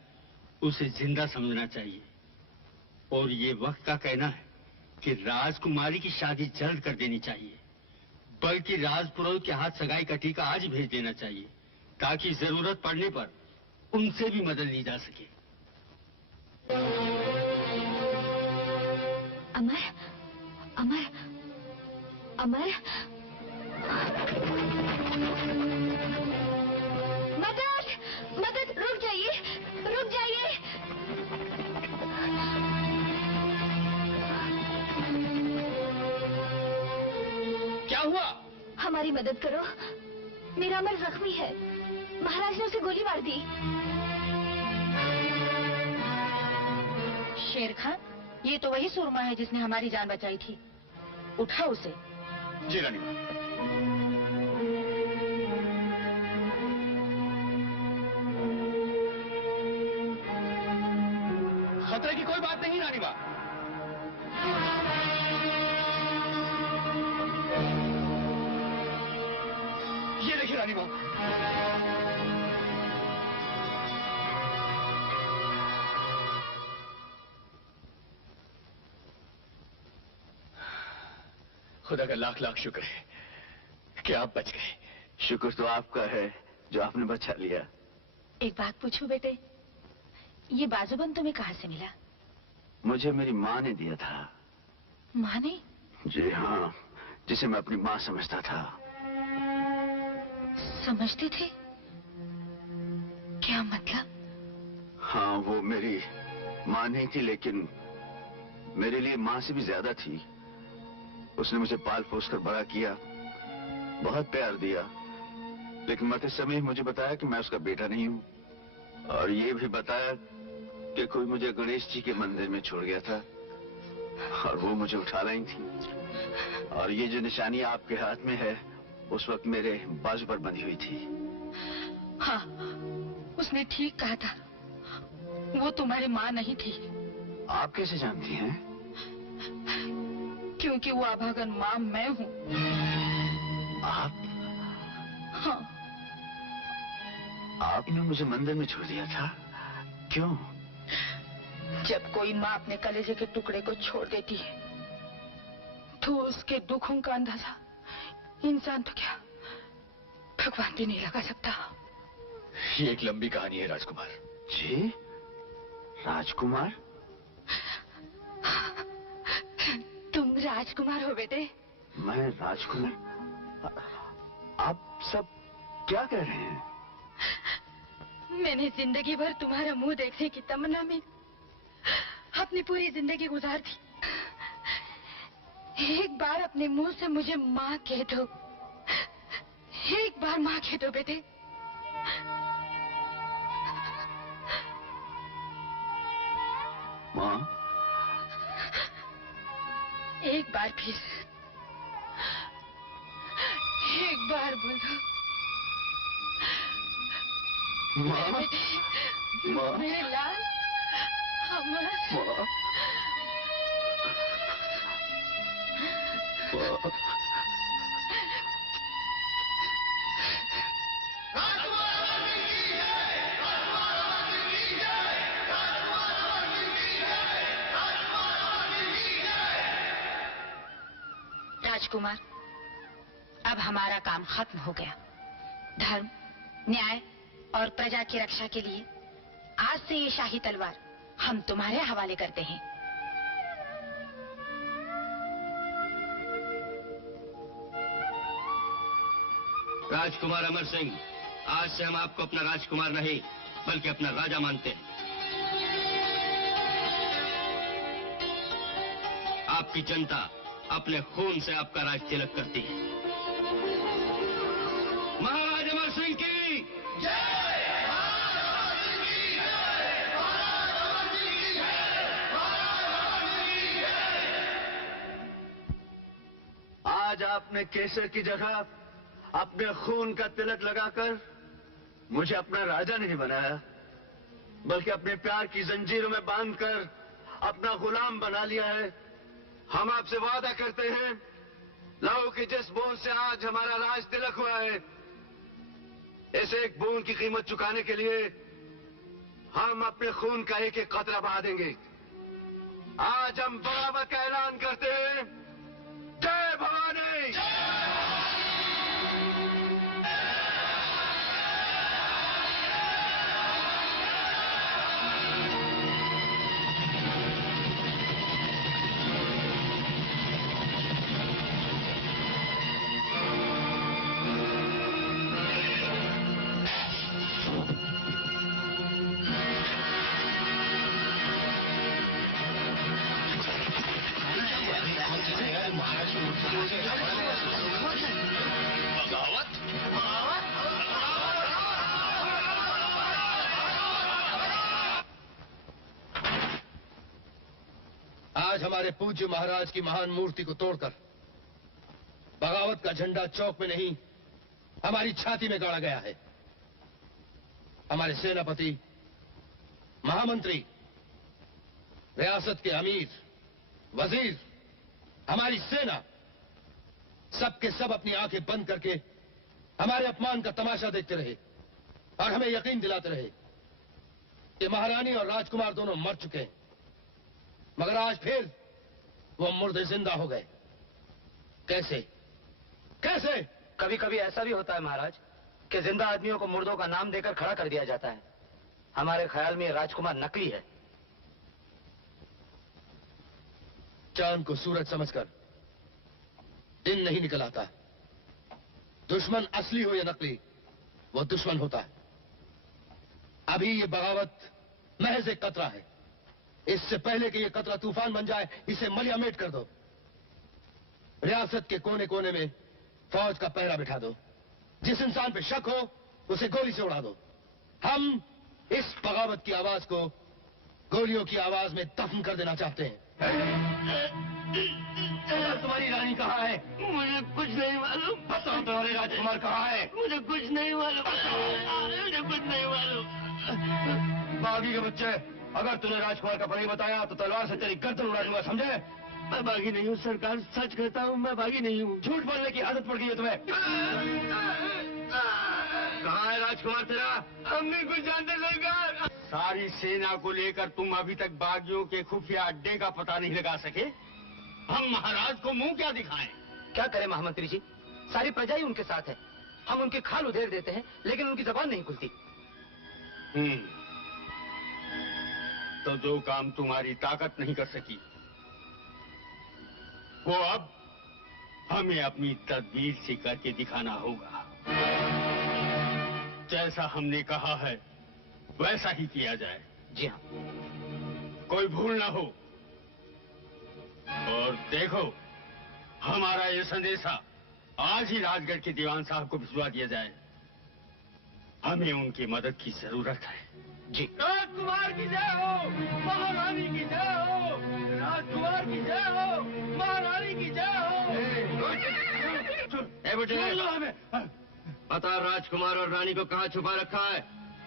उसे जिंदा समझना चाहिए। और ये वक्त का कहना है कि राजकुमारी की शादी जल्द कर देनी चाहिए, बल्कि राजपुरोहित के हाथ सगाई का टीका आज भेज देना चाहिए, ताकि जरूरत पड़ने पर उनसे भी मदद ली जा सके। अमर, अमर, अमर, मदद, मदद, रुक जाइए, रुक जाइए। क्या हुआ? हमारी मदद करो, मेरा अमर जख्मी है, महाराज ने उसे गोली मार दी। शेर खान, ये तो वही सुरमा है जिसने हमारी जान बचाई थी। उठा उसे। जी रानी मां। खतरे की कोई बात नहीं रानी मां। ये देखिए रानी मां। खुदा का लाख लाख शुक्र है कि आप बच गए। शुक्र तो आपका है जो आपने बचा लिया। एक बात पूछूं बेटे, ये बाजूबंद तुम्हें कहाँ से मिला? मुझे मेरी माँ ने दिया था। माँ ने? जी हाँ, जिसे मैं अपनी माँ समझता था। समझते थे? क्या मतलब? हाँ, वो मेरी माँ नहीं थी, लेकिन मेरे लिए माँ से भी ज्यादा थी। उसने मुझे पाल पोस कर बड़ा किया, बहुत प्यार दिया, लेकिन मरते समय मुझे बताया कि मैं उसका बेटा नहीं हूँ, और ये भी बताया कि कोई मुझे गणेश जी के मंदिर में छोड़ गया था और वो मुझे उठा लाई थी। और ये जो निशानी आपके हाथ में है, उस वक्त मेरे बाजू पर बंधी हुई थी। हाँ, उसने ठीक कहा था, वो तुम्हारी माँ नहीं थी। आप कैसे जानती हैं? क्योंकि वो अभागन माँ मैं हूँ। आप? हाँ। आपने मुझे मंदिर में छोड़ दिया था, क्यों? जब कोई माँ अपने कलेजे के टुकड़े को छोड़ देती है, तो उसके दुखों का अंदाजा इंसान तो क्या, भगवान भी नहीं लगा सकता। ये एक लंबी कहानी है राजकुमार। जी? राजकुमार? तुम राजकुमार हो बेटे? मैं राजकुमार? आप सब क्या कह रहे हैं? मैंने जिंदगी भर तुम्हारा मुंह देखने की तमन्ना में अपनी पूरी जिंदगी गुजार दी। एक बार अपने मुंह से मुझे माँ कह दो, एक बार माँ कह दो बेटे। माँ? एक बार फिर, एक बार बोलो। माँ? माँ? मेरे लाल, अमर। माँ? राजकुमार, अब हमारा काम खत्म हो गया। धर्म, न्याय और प्रजा की रक्षा के लिए आज से ये शाही तलवार हम तुम्हारे हवाले करते हैं। राजकुमार अमर सिंह, आज से हम आपको अपना राजकुमार नहीं बल्कि अपना राजा मानते हैं। आपकी जनता अपने खून से आपका राज तिलक करती है। महाराज अमर सिंह की जय! आज आपने केसर की जगह अपने खून का तिलक लगाकर मुझे अपना राजा नहीं बनाया, बल्कि अपने प्यार की जंजीरों में बांधकर अपना गुलाम बना लिया है। हम आपसे वादा करते हैं, लहू की जिस बूंद से आज हमारा राज तिलक हुआ है, इस एक बूंद की कीमत चुकाने के लिए हम अपने खून का एक एक कतरा बहा देंगे। आज हम बगावत का ऐलान करते हैं। जय भवानी! आज हमारे पूज्य महाराज की महान मूर्ति को तोड़कर बगावत का झंडा चौक में नहीं, हमारी छाती में गाड़ा गया है। हमारे सेनापति, महामंत्री, रियासत के अमीर, वजीर, हमारी सेना, सबके सब अपनी आंखें बंद करके हमारे अपमान का तमाशा देखते रहे और हमें यकीन दिलाते रहे कि महारानी और राजकुमार दोनों मर चुके हैं। मगर आज फिर वो मुर्दे जिंदा हो गए। कैसे? कैसे? कभी कभी ऐसा भी होता है महाराज कि जिंदा आदमियों को मुर्दों का नाम देकर खड़ा कर दिया जाता है। हमारे ख्याल में राजकुमार नकली है। चांद को सूरज समझकर दिन नहीं निकल आता। दुश्मन असली हो या नकली, वो दुश्मन होता है। अभी ये बगावत महज एक कतरा है। इससे पहले कि ये कतरा तूफान बन जाए, इसे मलियामेट कर दो। रियासत के कोने कोने में फौज का पहरा बिठा दो। जिस इंसान पे शक हो उसे गोली से उड़ा दो। हम इस बगावत की आवाज को गोलियों की आवाज में दफन कर देना चाहते हैं। तुम्हारी रानी कहाँ है? मुझे कुछ नहीं मालूम। बताओ तुम्हारे राजकुमार कहाँ है? मुझे कुछ नहीं मालूम। मुझे कुछ नहीं मालूम। बागी के बच्चे, अगर तूने राजकुमार का पता बताया तो तलवार से तेरी गर्दन उड़ा दूंगा, समझे? मैं बागी नहीं हूँ सरकार, सच कहता हूँ, मैं बागी नहीं हूँ। झूठ बोलने की आदत पड़ गई है तुम्हें। कहाँ है राजकुमार तेरा? हम नहीं कुछ जानते सरकार। सारी सेना को लेकर तुम अभी तक बागियों के खुफिया अड्डे का पता नहीं लगा सके? हम महाराज को मुंह क्या दिखाएं? क्या करें महामंत्री जी, सारी प्रजा ही उनके साथ है। हम उनकी खाल उधेड़ देते हैं लेकिन उनकी जबान नहीं खुलती। तो जो काम तुम्हारी ताकत नहीं कर सकी, वो अब हमें अपनी तदबीर से करके दिखाना होगा। जैसा हमने कहा है वैसा ही किया जाए। जी हाँ। कोई भूल ना हो। और देखो, हमारा ये संदेशा आज ही राजगढ़ के दीवान साहब को भिजवा दिया जाए। हमें उनकी मदद की जरूरत है। जी। राजकुमार की जय हो, महारानी की जय हो, राजकुमार की जय हो, महारानी की जय हो। बता राजकुमार और रानी को कहाँ छुपा रखा है,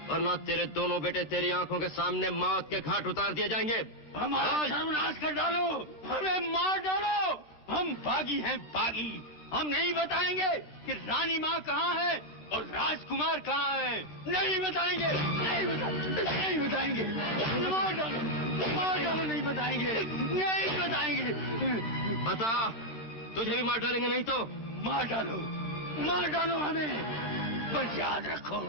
वरना तेरे दोनों बेटे तेरी आंखों के सामने मौत के घाट उतार दिए जाएंगे। हमारा सर्वनाश कर डालो, हमें मार डालो। हम बागी हैं, बागी। हम नहीं बताएंगे कि रानी माँ कहाँ है और राजकुमार कहाँ है। नहीं बताएंगे, नहीं बताएंगे। मार डालो, नहीं बताएंगे, नहीं बताएंगे। बता, तुझे भी मार डालेंगे नहीं तो? मार डालो हमें। पर याद रखो,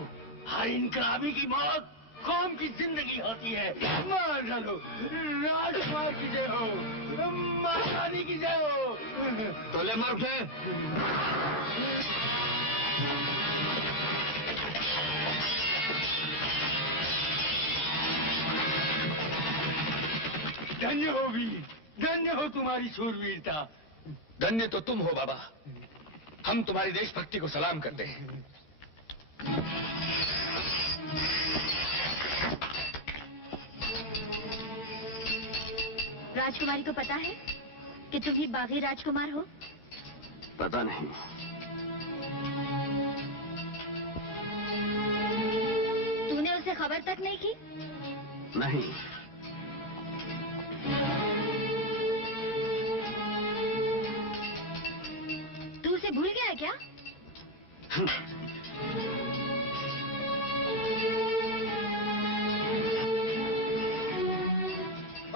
हर इनकलाबी की मौत कौम की जिंदगी होती है। मार डालो। राजकुमार की जय हो, महारानी की जय हो। तो ले मार उठे। धन्य हो वीर, धन्य हो तुम्हारी शूरवीरता। धन्य तो तुम हो बाबा। हम तुम्हारी देशभक्ति को सलाम करते हैं। राजकुमारी को पता है कि तुम ही बागी राजकुमार हो? पता नहीं। तूने उसे खबर तक नहीं की? नहीं। तू उसे भूल गया है क्या?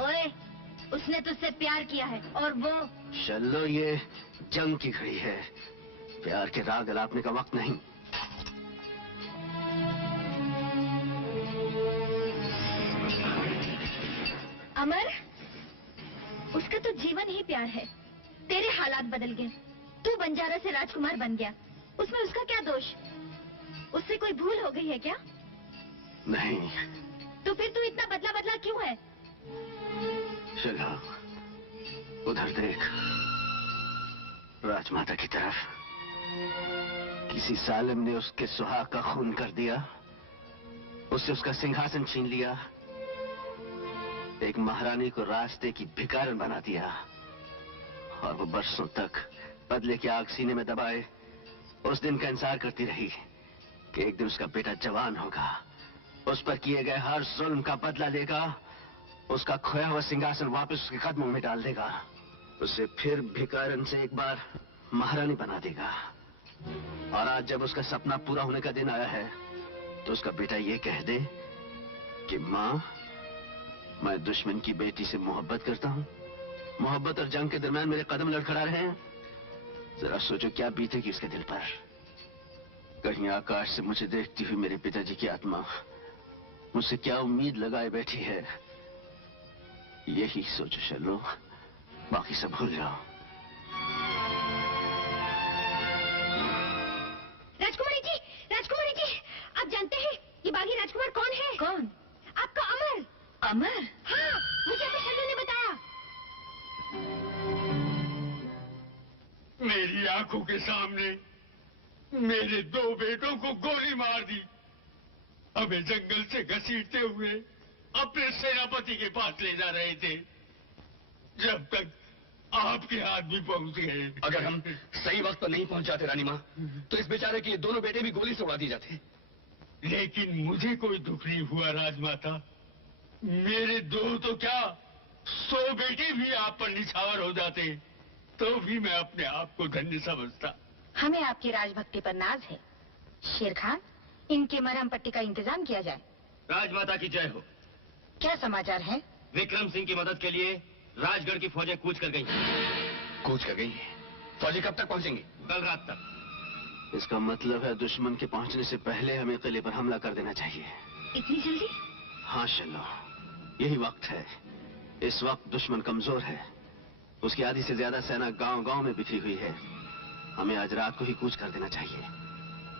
ओए, उसने तुझसे प्यार किया है और वो। चलो, ये जंग की घड़ी है, प्यार के राग अलापने का वक्त नहीं। अमर, उसका तो जीवन ही प्यार है। तेरे हालात बदल गए, तू बंजारा से राजकुमार बन गया। उसमें उसका क्या दोष? उससे कोई भूल हो गई है क्या? नहीं। तो फिर तू इतना बदला बदला क्यों है? चलो, उधर देख, राजमाता की तरफ। किसी सालिम ने उसके सुहाग का खून कर दिया, उससे उसका सिंहासन छीन लिया एक महारानी को रास्ते की भिखारन बना दिया और वो बरसों तक बदले की आग सीने में दबाए उस दिन का इंतजार करती रही कि एक दिन उसका बेटा जवान होगा, उस पर किए गए हर जुल्म का बदला लेगा, उसका खोया हुआ सिंहासन वापस उसके कदमों में डाल देगा, उसे फिर भिखारन से एक बार महारानी बना देगा। और आज जब उसका सपना पूरा होने का दिन आया है तो उसका बेटा ये कह दे कि माँ, मैं दुश्मन की बेटी से मोहब्बत करता हूँ। मोहब्बत और जंग के दरमियान मेरे कदम लड़खड़ा रहे हैं। जरा सोचो क्या बीतेगी उसके दिल पर। कहीं आकाश से मुझे देखती हुई मेरे पिताजी की आत्मा मुझसे क्या उम्मीद लगाए बैठी है, यही सोचो चलो, बाकी सब भूल जाओ। राजकुमारी जी, आप जानते हैं ये बागी राजकुमार कौन है? कौन? आपका अमर। अमर? हाँ, मुझे अपने शर्मा ने बताया। मेरी आंखों के सामने मेरे 2 बेटों को गोली मार दी। हमें जंगल से घसीटते हुए अपने सेनापति के पास ले जा रहे थे, जब तक आपके हाथ भी पहुंच गए। अगर हम सही वक्त पर नहीं पहुंच जाते रानी माँ, तो इस बेचारे के 2 बेटे भी गोली से उड़ा दिए जाते। लेकिन मुझे कोई दुख नहीं हुआ राजमाता। मेरे 2 तो क्या 100 बेटे भी आप पर निछावर हो जाते तो भी मैं अपने आप को धन्य समझता। हमें आपकी राजभक्ति पर नाज है। शेर खान, इनके मरहम पट्टी का इंतजाम किया जाए। राजमाता की जय हो। क्या समाचार है? विक्रम सिंह की मदद के लिए राजगढ़ की फौजें कूच कर गई। कूच कर गई? फौजी कब तक पहुंचेंगी? कल रात तक। इसका मतलब है दुश्मन के पहुंचने से पहले हमें किले पर हमला कर देना चाहिए। इतनी जल्दी? हाँ शल्लो, यही वक्त है। इस वक्त दुश्मन कमजोर है, उसकी आधी से ज्यादा सेना गांव-गांव में बिखरी हुई है। हमें आज रात को ही कूच कर देना चाहिए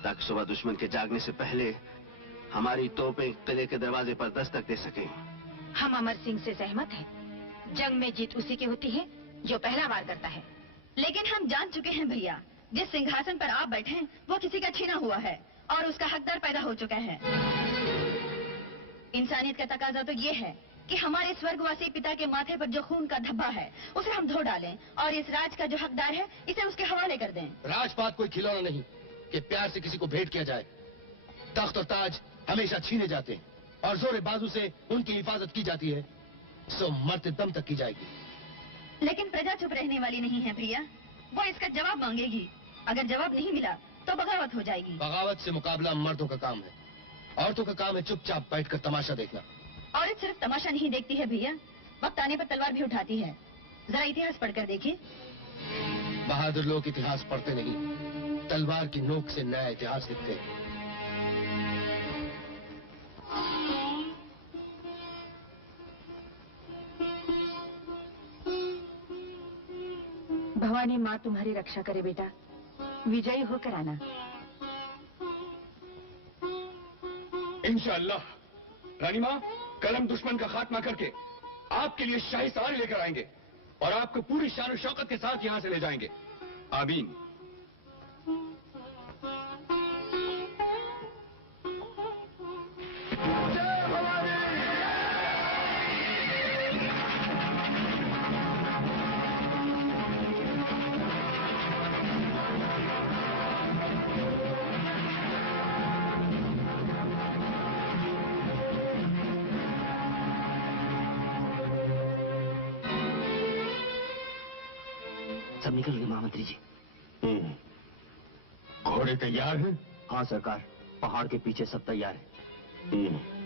ताकि सुबह दुश्मन के जागने से पहले हमारी तोपें किले के दरवाजे पर दस्तक दे सकें। हम अमर सिंह से सहमत हैं। जंग में जीत उसी की होती है जो पहला वार करता है। लेकिन हम जान चुके हैं भैया, जिस सिंहासन पर आप बैठे हैं वो किसी का छीना हुआ है और उसका हकदार पैदा हो चुका है। इंसानियत का तकाजा तो ये है कि हमारे स्वर्गवासी पिता के माथे पर जो खून का धब्बा है उसे हम धो डालें और इस राज का जो हकदार है इसे उसके हवाले कर दें। राजपाट कोई खिलौना नहीं कि प्यार से किसी को भेंट किया जाए। तख्त और ताज हमेशा छीने जाते हैं और जोरे बाजू से उनकी हिफाजत की जाती है, सो मरते दम तक की जाएगी। लेकिन प्रजा चुप रहने वाली नहीं है भैया, वो इसका जवाब मांगेगी। अगर जवाब नहीं मिला तो बगावत हो जाएगी। बगावत से मुकाबला मर्दों का काम है, औरतों का काम है चुपचाप बैठकर तमाशा देखना। औरत सिर्फ तमाशा नहीं देखती है भैया, वक्त आने पर तलवार भी उठाती है। जरा इतिहास पढ़कर देखिए। बहादुर लोग इतिहास पढ़ते नहीं, तलवार की नोक से नया इतिहास लिखते हैं। भवानी माँ तुम्हारी रक्षा करे बेटा, विजयी होकर आना। इंशाअल्लाह। रानी माँ, कल हम दुश्मन का खात्मा करके आपके लिए शाही सवारी लेकर आएंगे और आपको पूरी शान और शौकत के साथ यहाँ से ले जाएंगे। आमीन। सब निकल गए महामंत्री जी। घोड़े तैयार हैं? हाँ सरकार, पहाड़ के पीछे सब तैयार है।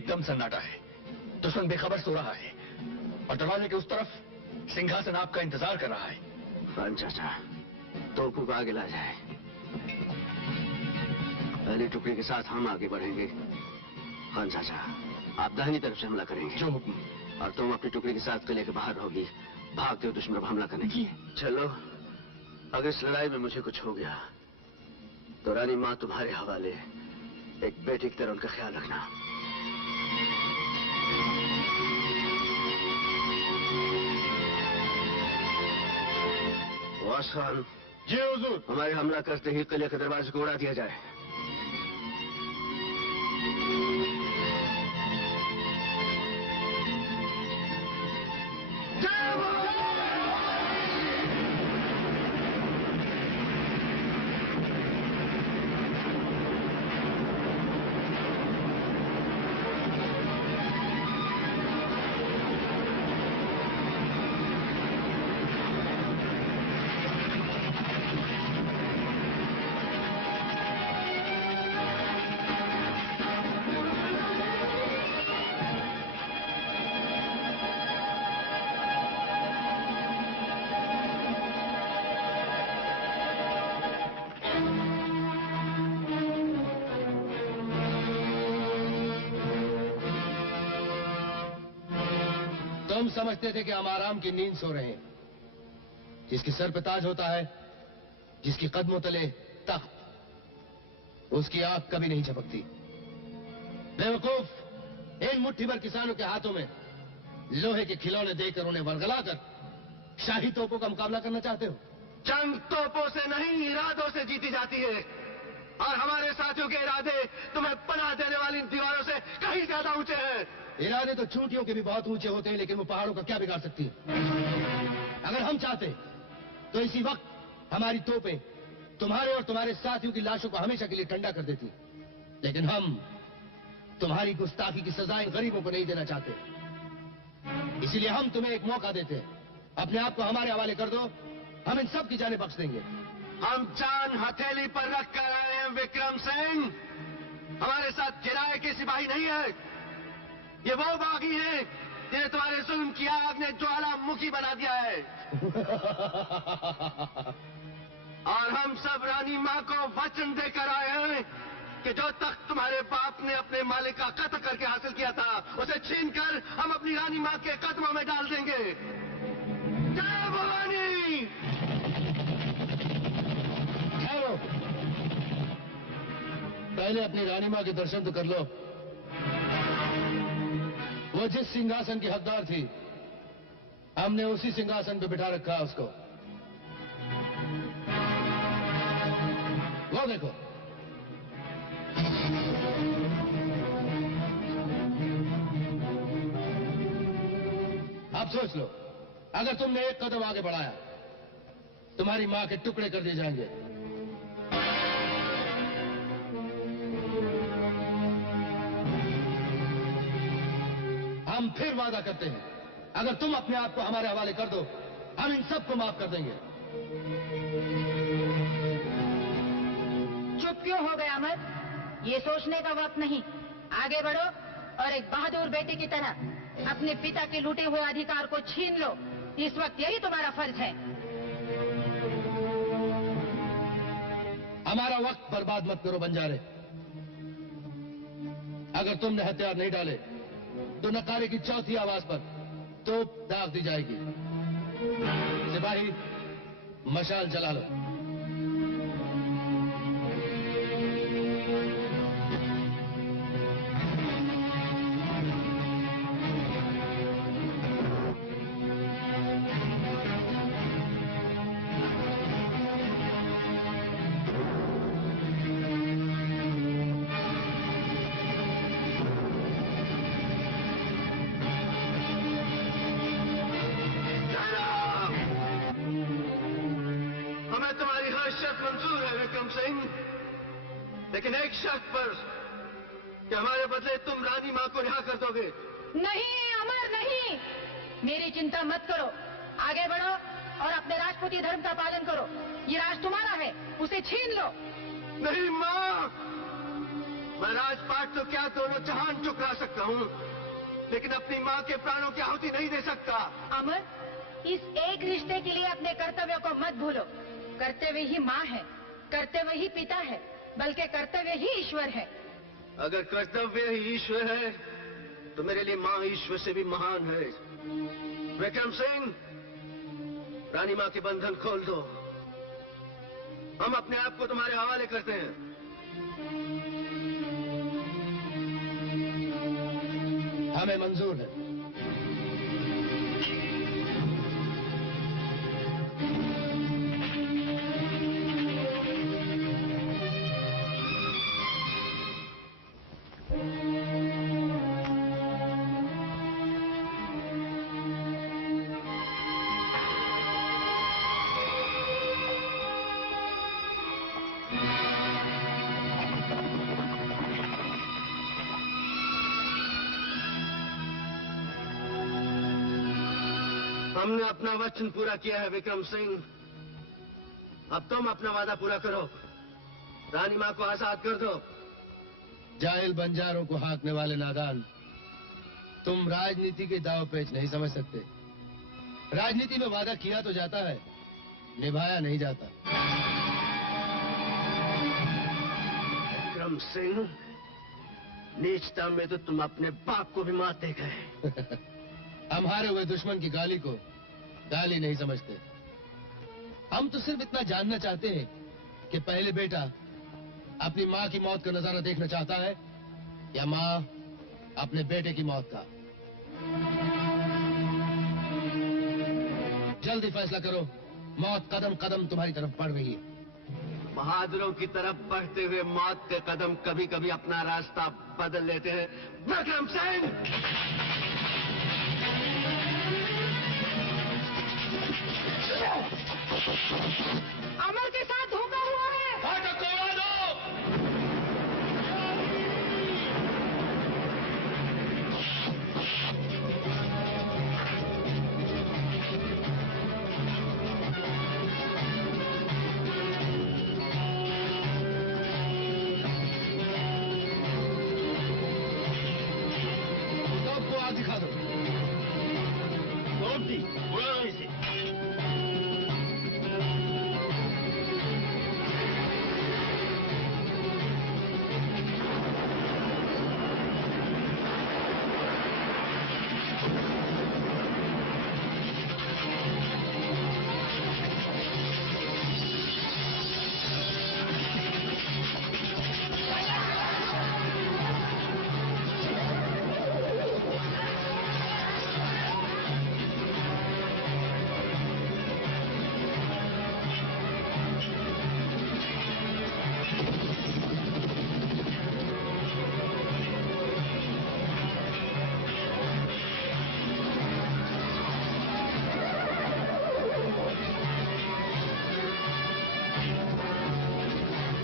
एकदम सन्नाटा है। दुश्मन बेखबर सो रहा है और दरवाजे के उस तरफ सिंहासन आपका इंतजार कर रहा है। खान चाचा, तोपू को आगे ला जाए। पहली टुकड़ी के साथ हम आगे बढ़ेंगे। खान चाचा, आप दाहिनी तरफ से हमला करेंगे। जो हुक्म। और तुम अपनी टुकड़ी के साथ किले के बाहर रहोगी, भागते हुए दुश्मन पर हमला करने की। चलो, अगर इस लड़ाई में मुझे कुछ हो गया तो रानी माँ तुम्हारे हवाले। एक बेटी की तरह उनका ख्याल रखना। वास खान। जी हुजूर। हमारे हमला करते ही किले के दरवाजे को उड़ा दिया जाए। तुम समझते थे कि हम आराम की नींद सो रहे हैं। जिसके सर पे ताज होता है, जिसकी कदमों तले तख्त, उसकी आंख कभी नहीं झपकती। बेवकूफ, इन मुट्ठी भर किसानों के हाथों में लोहे के खिलौने देकर उन्हें वरगलाकर शाही तोपों का मुकाबला करना चाहते हो। जंग तोपों से नहीं, इरादों से जीती जाती है। और हमारे साथियों के इरादे तुम्हें पनाह देने वाली इन दीवारों से कहीं ज्यादा ऊंचे हैं। इरादे तो चोटियों के भी बहुत ऊंचे होते हैं, लेकिन वो पहाड़ों का क्या बिगाड़ सकती है? अगर हम चाहते तो इसी वक्त हमारी तोपें तुम्हारे और तुम्हारे साथियों की लाशों को हमेशा के लिए ठंडा कर देती। लेकिन हम तुम्हारी गुस्ताखी की सजाएं गरीबों को नहीं देना चाहते। इसीलिए हम तुम्हें एक मौका देते हैं। अपने आप को हमारे हवाले कर दो, हम इन सब की जानें बख्श देंगे। हम जान हथेली पर रख कर आए हैं विक्रम सिंह। हमारे साथ किराए के सिपाही नहीं है। ये वो बागी हैं जिन्हें तुम्हारे जुल्म की आग ने ज्वालामुखी बना दिया है। और हम सब रानी माँ को वचन देकर आए हैं कि जो तख्त तुम्हारे बाप ने अपने मालिक का कत्ल करके हासिल किया था, उसे छीनकर हम अपनी रानी माँ के कदमों में डाल देंगे। जय भवानी। ठहरो, पहले अपनी रानी माँ के दर्शन तो कर लो। वो जिस सिंहासन की हकदार थी, हमने उसी सिंहासन पे बिठा रखा है उसको। वो देखो। अब सोच लो, अगर तुमने एक कदम आगे बढ़ाया, तुम्हारी मां के टुकड़े कर दिए जाएंगे। हम फिर वादा करते हैं, अगर तुम अपने आप को हमारे हवाले कर दो, हम इन सबको माफ कर देंगे। चुप क्यों हो गया अमर? ये सोचने का वक्त नहीं। आगे बढ़ो और एक बहादुर बेटे की तरह अपने पिता के लूटे हुए अधिकार को छीन लो। इस वक्त यही तुम्हारा फर्ज है। हमारा वक्त बर्बाद मत करो बंजारे। अगर तुमने हथियार नहीं डाले तो नकारे की चौथी आवाज पर तोप दाग दी जाएगी। सिपाही, मशाल जला लो। लेकिन एक शर्त पर, कि हमारे बदले तुम रानी माँ को रिहा कर दोगे। नहीं अमर, नहीं। मेरी चिंता मत करो। आगे बढ़ो और अपने राजपूती धर्म का पालन करो। ये राज तुम्हारा है, उसे छीन लो। नहीं माँ, मैं राजपाट तो क्या दोनों जहान चुकरा सकता हूँ, लेकिन अपनी माँ के प्राणों की आहुति नहीं दे सकता। अमर, इस एक रिश्ते के लिए अपने कर्तव्य को मत भूलो। कर्तव्य ही माँ है, कर्तव्य ही पिता है, बल्कि कर्तव्य ही ईश्वर है। अगर कर्तव्य ही ईश्वर है तो मेरे लिए माँ ईश्वर से भी महान है। विक्रम सिंह, रानी माँ के बंधन खोल दो। हम अपने आप को तुम्हारे हवाले करते हैं। हमें मंजूर है। हमने अपना वचन पूरा किया है विक्रम सिंह। अब तुम अपना वादा पूरा करो। रानी माँ को आजाद कर दो। जाहिल बंजारों को हाँकने वाले नादान, तुम राजनीति के दाव पेच नहीं समझ सकते। राजनीति में वादा किया तो जाता है, निभाया नहीं जाता। विक्रम सिंह, नीचता में तो तुम अपने बाप को भी मारते गए। हम हारे हुए दुश्मन की गाली को गाली नहीं समझते। हम तो सिर्फ इतना जानना चाहते हैं कि पहले बेटा अपनी माँ की मौत का नजारा देखना चाहता है या माँ अपने बेटे की मौत का। जल्दी फैसला करो। मौत कदम कदम तुम्हारी तरफ बढ़ रही है। बहादुरों की तरफ बढ़ते हुए मौत के कदम कभी कभी अपना रास्ता बदल लेते हैं। विक्रम सिंह, अमर के साथ धोखा हुआ है। फाटक को उड़ा दो। सबको आग दिखा दो। रोक दी, उड़ा दो इसे।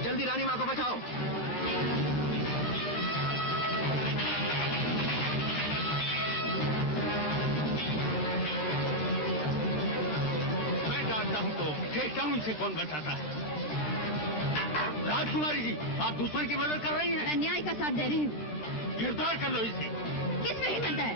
जल्दी रानी माँ को बचाओ। मैं डांटता हूँ तो देखता हूँ इनसे कौन बचाता है। राजकुमारी जी, आप दुश्मन की मदद कर रही हैं। मैं न्याय का साथ दे रही हूँ। गिरफ्तार कर लो इसे। किसमें हिम्मत है?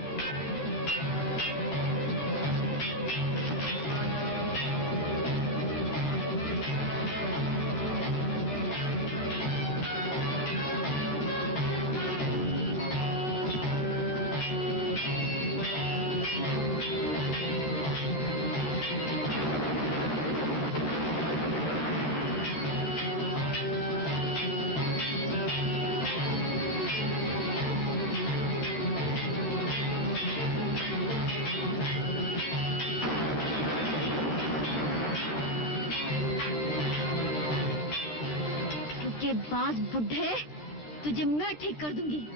के बाज बुढ़े, तुझे मैं ठीक कर दूंगी।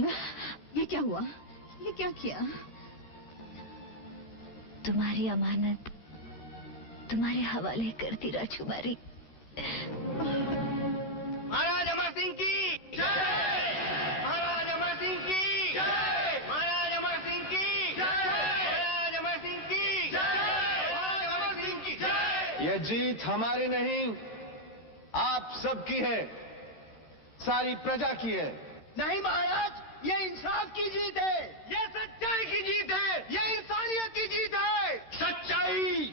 गंगा, ये क्या हुआ? ये क्या किया? तुम्हारी अमानत तुम्हारे हवाले कर दी राजकुमारी। महाराज अमर सिंह की जय! महाराज अमर सिंह की जय! महाराज अमर सिंह की जय! महाराज अमर सिंह की जय! महाराज अमर सिंह की जय! यह जीत हमारी नहीं, आप सबकी है, सारी प्रजा की है। नहीं महाराज, ये इंसाफ की जीत है, ये सच्चाई की जीत है, ये इंसानियत की जीत है। सच्चाई